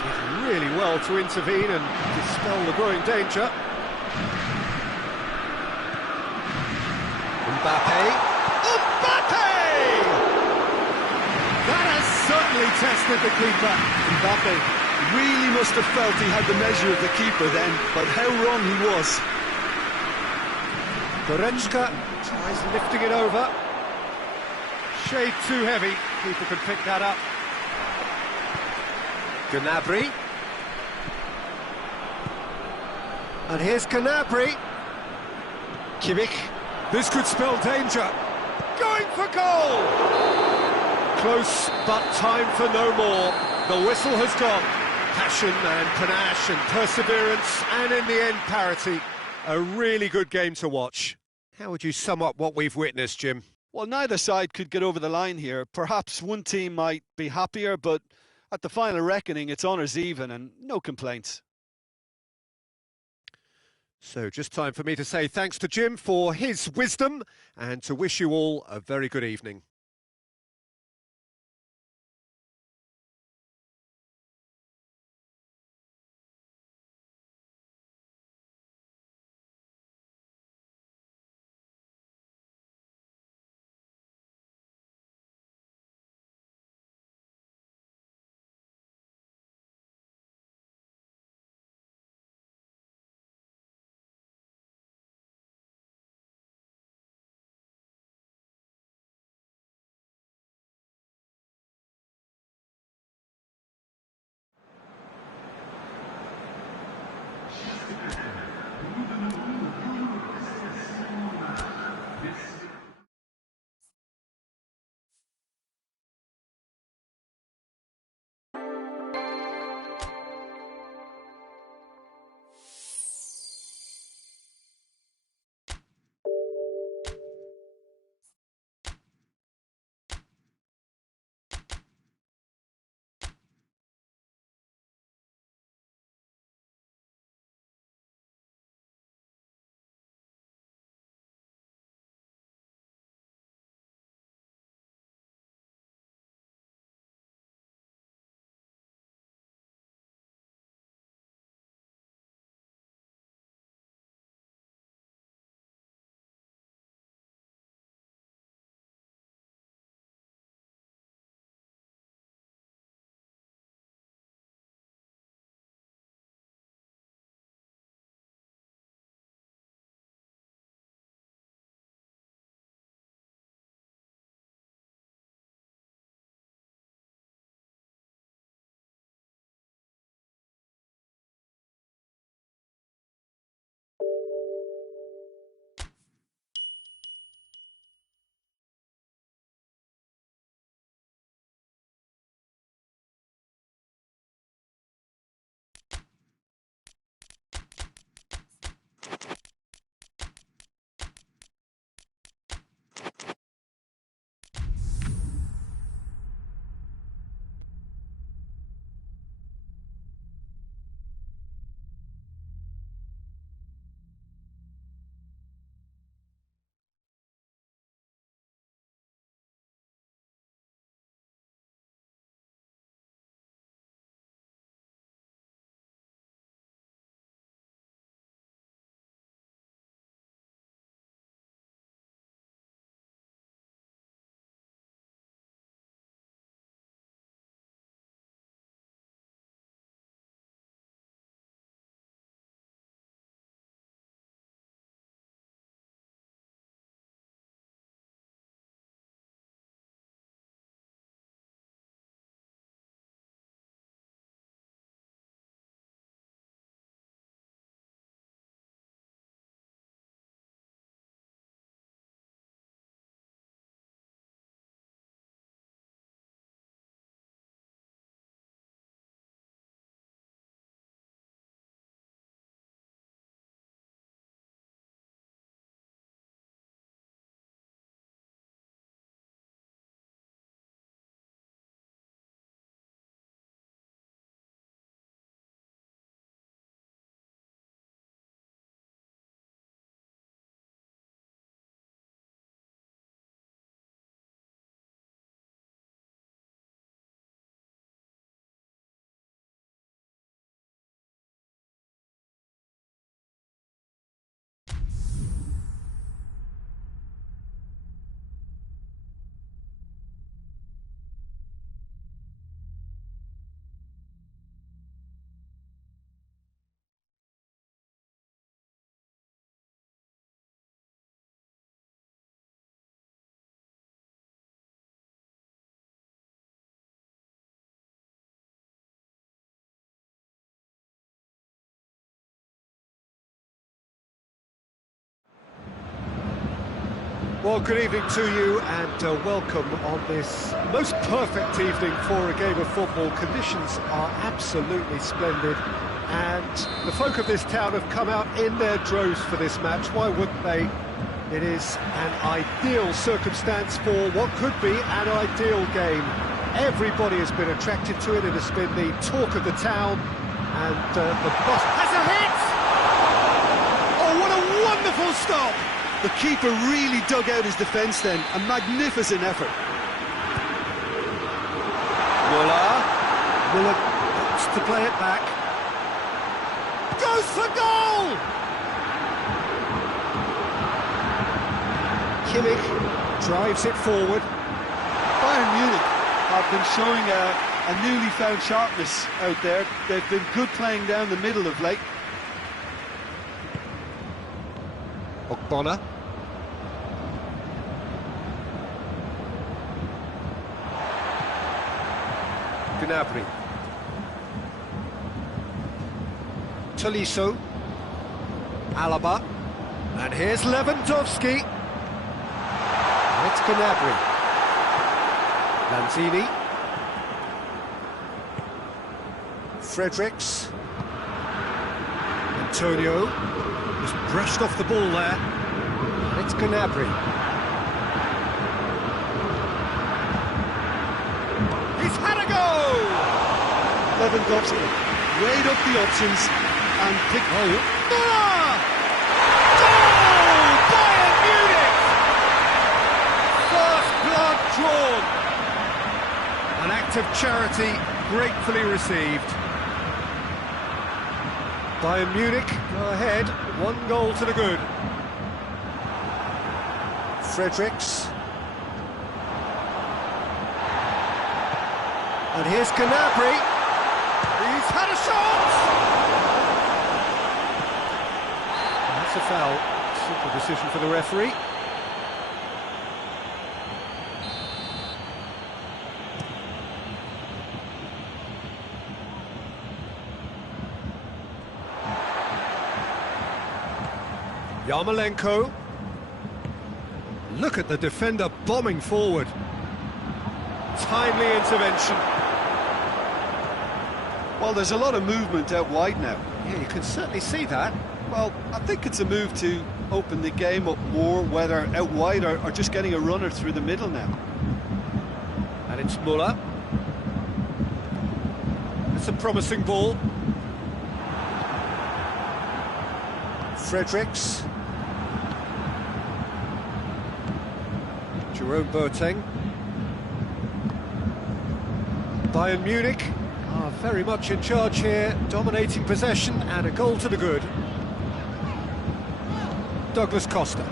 Did really well to intervene and dispel the growing danger. Mbappe! That has certainly tested the keeper. Mbappe really must have felt he had the measure of the keeper then, but how wrong he was. Goretzka tries lifting it over. Shade too heavy. Keeper could pick that up. Gnabry. And here's Gnabry. Kimmich. This could spell danger. Going for goal! Close, but time for no more. The whistle has gone. Passion and panache and perseverance, and in the end, parity. A really good game to watch. How would you sum up what we've witnessed, Jim? Well, neither side could get over the line here. Perhaps one team might be happier, but at the final reckoning, it's honours even and no complaints. So just time for me to say thanks to Jim for his wisdom and to wish you all a very good evening. Well, good evening to you and welcome on this most perfect evening for a game of football. Conditions are absolutely splendid and the folk of this town have come out in their droves for this match. Why wouldn't they? It is an ideal circumstance for what could be an ideal game. Everybody has been attracted to it. It has been the talk of the town and the boss has a hit! Oh, what a wonderful stop! The keeper really dug out his defence then. A magnificent effort. Muller wants to play it back. Goes for goal! Kimmich drives it forward. Bayern Munich have been showing a newly found sharpness out there. They've been good playing down the middle of late. Ogbonna. Gnabry. Tolisso. Alaba. And here's Lewandowski. It's Gnabry. Lanzini. Fredericks. Antonio. Just brushed off the ball there. And it's Gnabry. He's had a go! Lewandowski weighed up the options and picked... Muller! Goal! Bayern Munich! First blood drawn. An act of charity gratefully received. Bayern Munich go ahead, 1 goal to the good. Fredericks. And here's Gnabry. He's had a shot! That's a foul. Simple decision for the referee. Yarmolenko. Look at the defender bombing forward. Timely intervention. Well, there's a lot of movement out wide now. Yeah, you can certainly see that. Well, I think it's a move to open the game up more, whether out wide or just getting a runner through the middle now. And it's Muller. It's a promising ball. Fredericks. Jerome Boateng. Bayern Munich are very much in charge here, dominating possession and a goal to the good. Douglas Costa.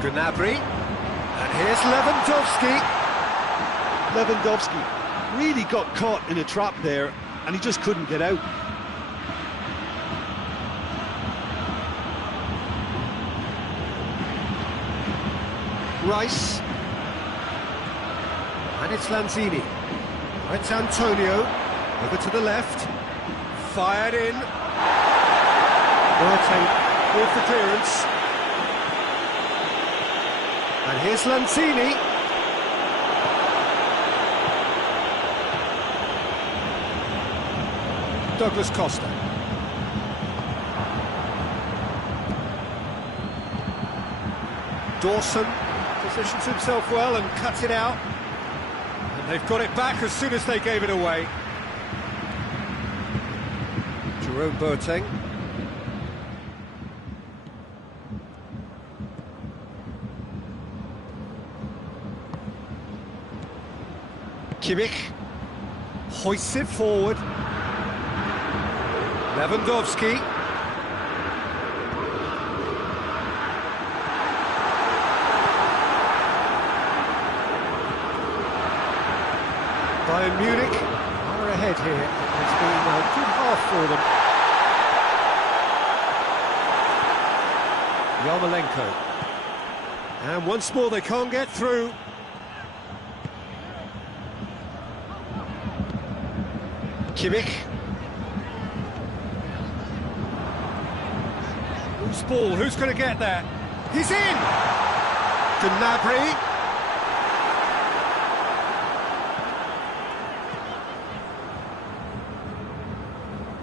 Gnabry. And here's Lewandowski. Lewandowski really got caught in a trap there and he just couldn't get out. Rice. And it's Lanzini. It's Antonio. Over to the left. Fired in. Boateng with the clearance. And here's Lanzini. Douglas Costa. Dawson positions himself well and cuts it out. And they've got it back as soon as they gave it away. Jerome Boateng. Kimmich hoists it forward. Lewandowski. Bayern Munich are ahead here. It's been a good half for them. Yarmolenko. And once more they can't get through. Kimmich. loose ball, who's going to get there? He's in! Gnabry.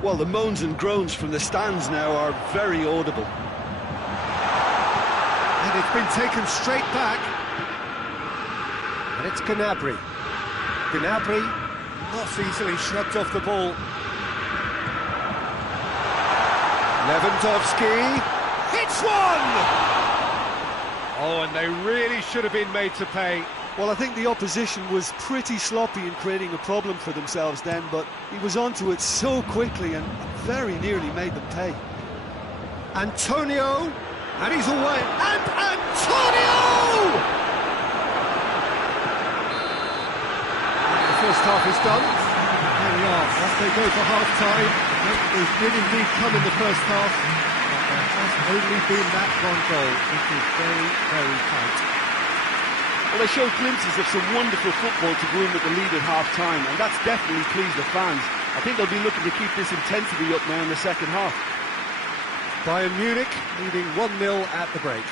Well, the moans and groans from the stands now are very audible. And it's been taken straight back. And it's Gnabry. Gnabry not easily shrugged off the ball. Lewandowski hits one! Oh, and they really should have been made to pay. Well, I think the opposition was pretty sloppy in creating a problem for themselves then, but he was onto it so quickly and very nearly made them pay. Antonio, and he's away, and Antonio! The first half is done. There we are, off they go for half-time. It did indeed come in the first half, but there has only been that one goal, which is very, very tight. Well, they showed glimpses of some wonderful football to go in with the lead at half-time, and that's definitely pleased the fans. I think they'll be looking to keep this intensity up now in the second half. Bayern Munich leading 1-0 at the break.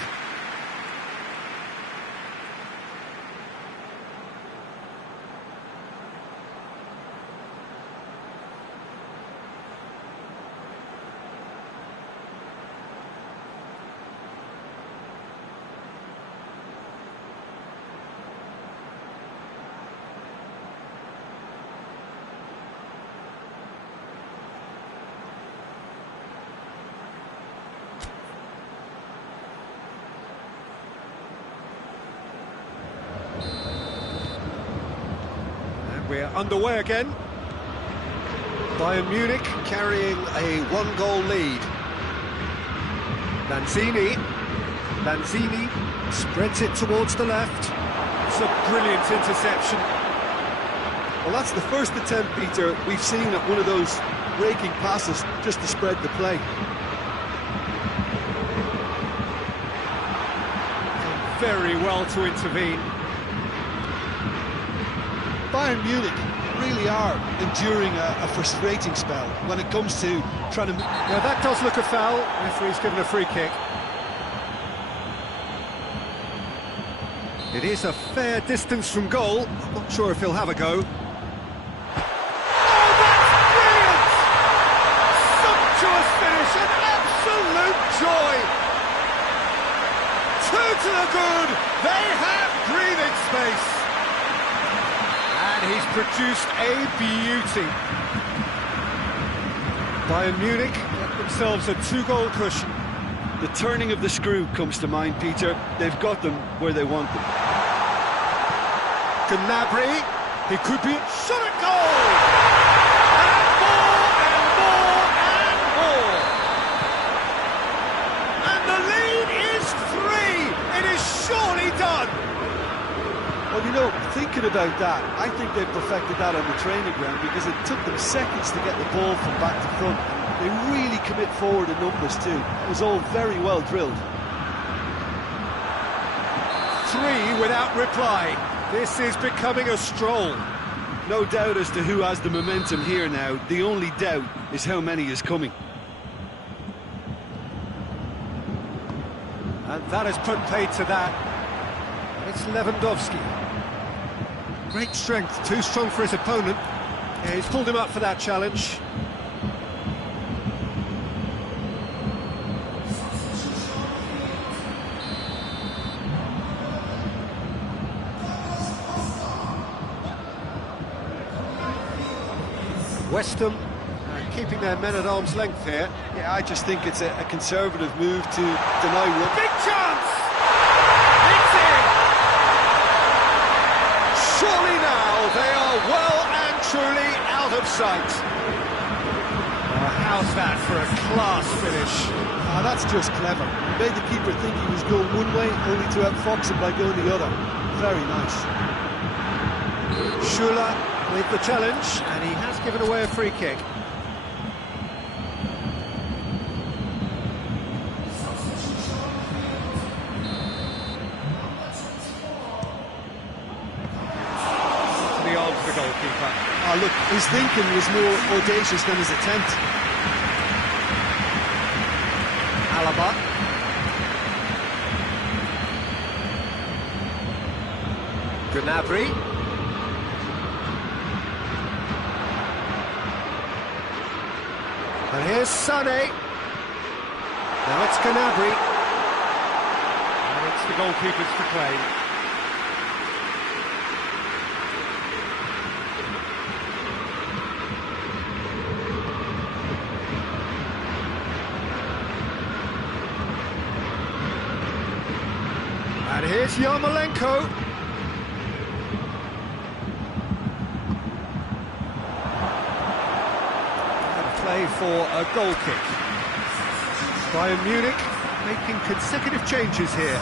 We're underway again. Bayern Munich carrying a one-goal lead. Lanzini spreads it towards the left. It's a brilliant interception. Well, that's the first attempt, Peter, we've seen at one of those breaking passes just to spread the play. Done very well to intervene. Bayern Munich really are enduring a frustrating spell when it comes to trying to... Now that does look a foul. Referee's given a free kick. It is a fair distance from goal. I'm not sure if he'll have a go. Oh, that's brilliant! Sumptuous finish, an absolute joy! Two to the good. They have breathing space. And he's produced a beauty. Bayern Munich get themselves a two-goal cushion. The turning of the screw comes to mind, Peter. They've got them where they want them. Gnabry, he could be shot at goal! And more, and more, and more! And the lead is 3! It is surely done! Well, you know, thinking about that, I think they've perfected that on the training ground because it took them seconds to get the ball from back to front. And they really commit forward in numbers too. It was all very well drilled. 3 without reply. This is becoming a stroll. No doubt as to who has the momentum here now. The only doubt is how many is coming. And that has put paid to that. It's Lewandowski. Great strength, too strong for his opponent. Yeah, he's pulled him up for that challenge. West Ham keeping their men at arm's length here. Yeah, I just think it's a conservative move to deny one. Big chance! It's in! Surely now they are well and truly out of sight. Oh, how's that for a class finish? Ah, that's just clever. He made the keeper think he was going one way, only to outfox him by going the other. Very nice. Schuller with the challenge, and he has given away a free kick. The arms of the goalkeeper. Ah, look, his thinking was more audacious than his attempt. Alaba. Gnabry. And here's Sané. Now it's Gnabry. And it's the goalkeepers to claim. And here's Yarmolenko. Play for a goal kick. Bayern Munich making consecutive changes here.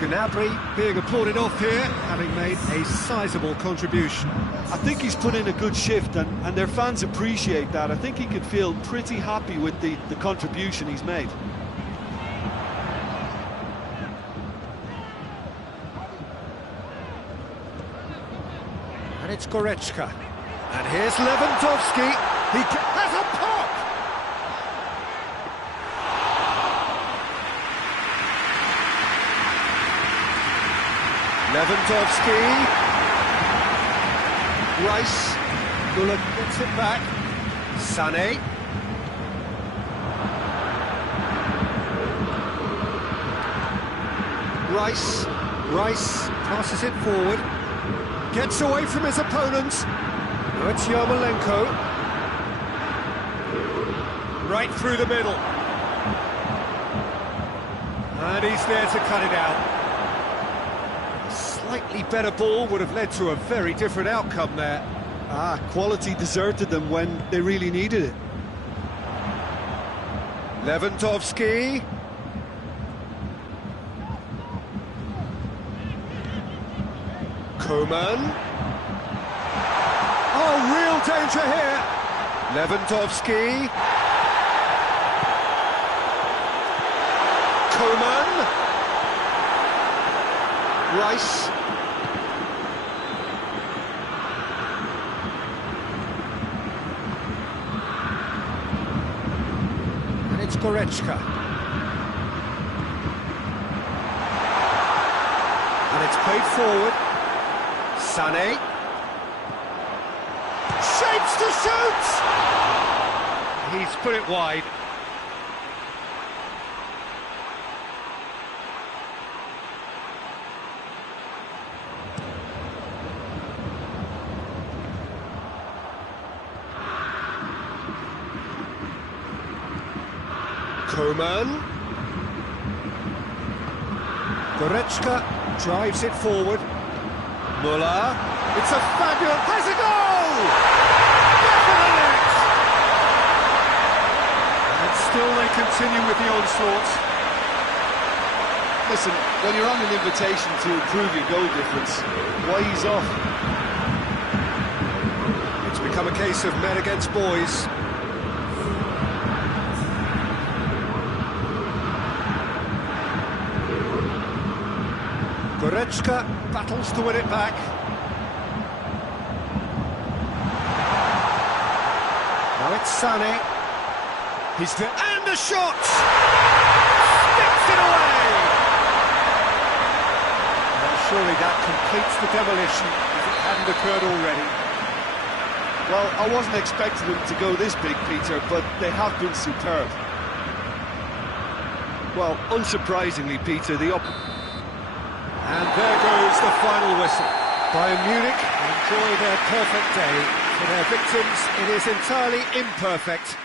Gnabry being applauded off here, having made a sizable contribution. I think he's put in a good shift, and their fans appreciate that. I think he could feel pretty happy with the contribution he's made. And it's Goretzka. And here's Lewandowski. He has a pop! Lewandowski. Rice. Gullit gets it back. Sané. Rice passes it forward. Gets away from his opponents. Now it's Yarmolenko. Right through the middle. And he's there to cut it out. A slightly better ball would have led to a very different outcome there. Quality deserted them when they really needed it. Lewandowski. Coman. Oh, real danger here. Lewandowski. Coman. Rice. And it's Goretzka. And it's played forward. Sané. Shapes to shoot! He's put it wide. Coman. Goretzka drives it forward. Muller. It's a fabulous... Has a goal! Back of the net! And still they continue with the onslaught. Listen, when you're on an invitation to improve your goal difference, why ease off? It's become a case of men against boys. Goretzka battles to win it back. Now it's Sané. He's there, and the shot! Sticks it away! Well, surely that completes the demolition if it hadn't occurred already. Well, I wasn't expecting them to go this big, Peter, but they have been superb. Well, unsurprisingly, Peter, And there goes the final whistle. Bayern Munich enjoy their perfect day. For their victims, it is entirely imperfect.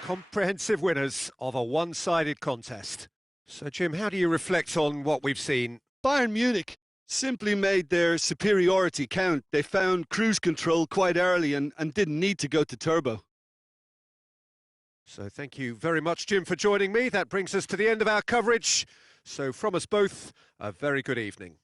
Comprehensive winners of a one-sided contest. So, Jim, how do you reflect on what we've seen? Bayern Munich simply made their superiority count. They found cruise control quite early and didn't need to go to turbo. So thank you very much, Jim, for joining me. That brings us to the end of our coverage. So from us both, a very good evening.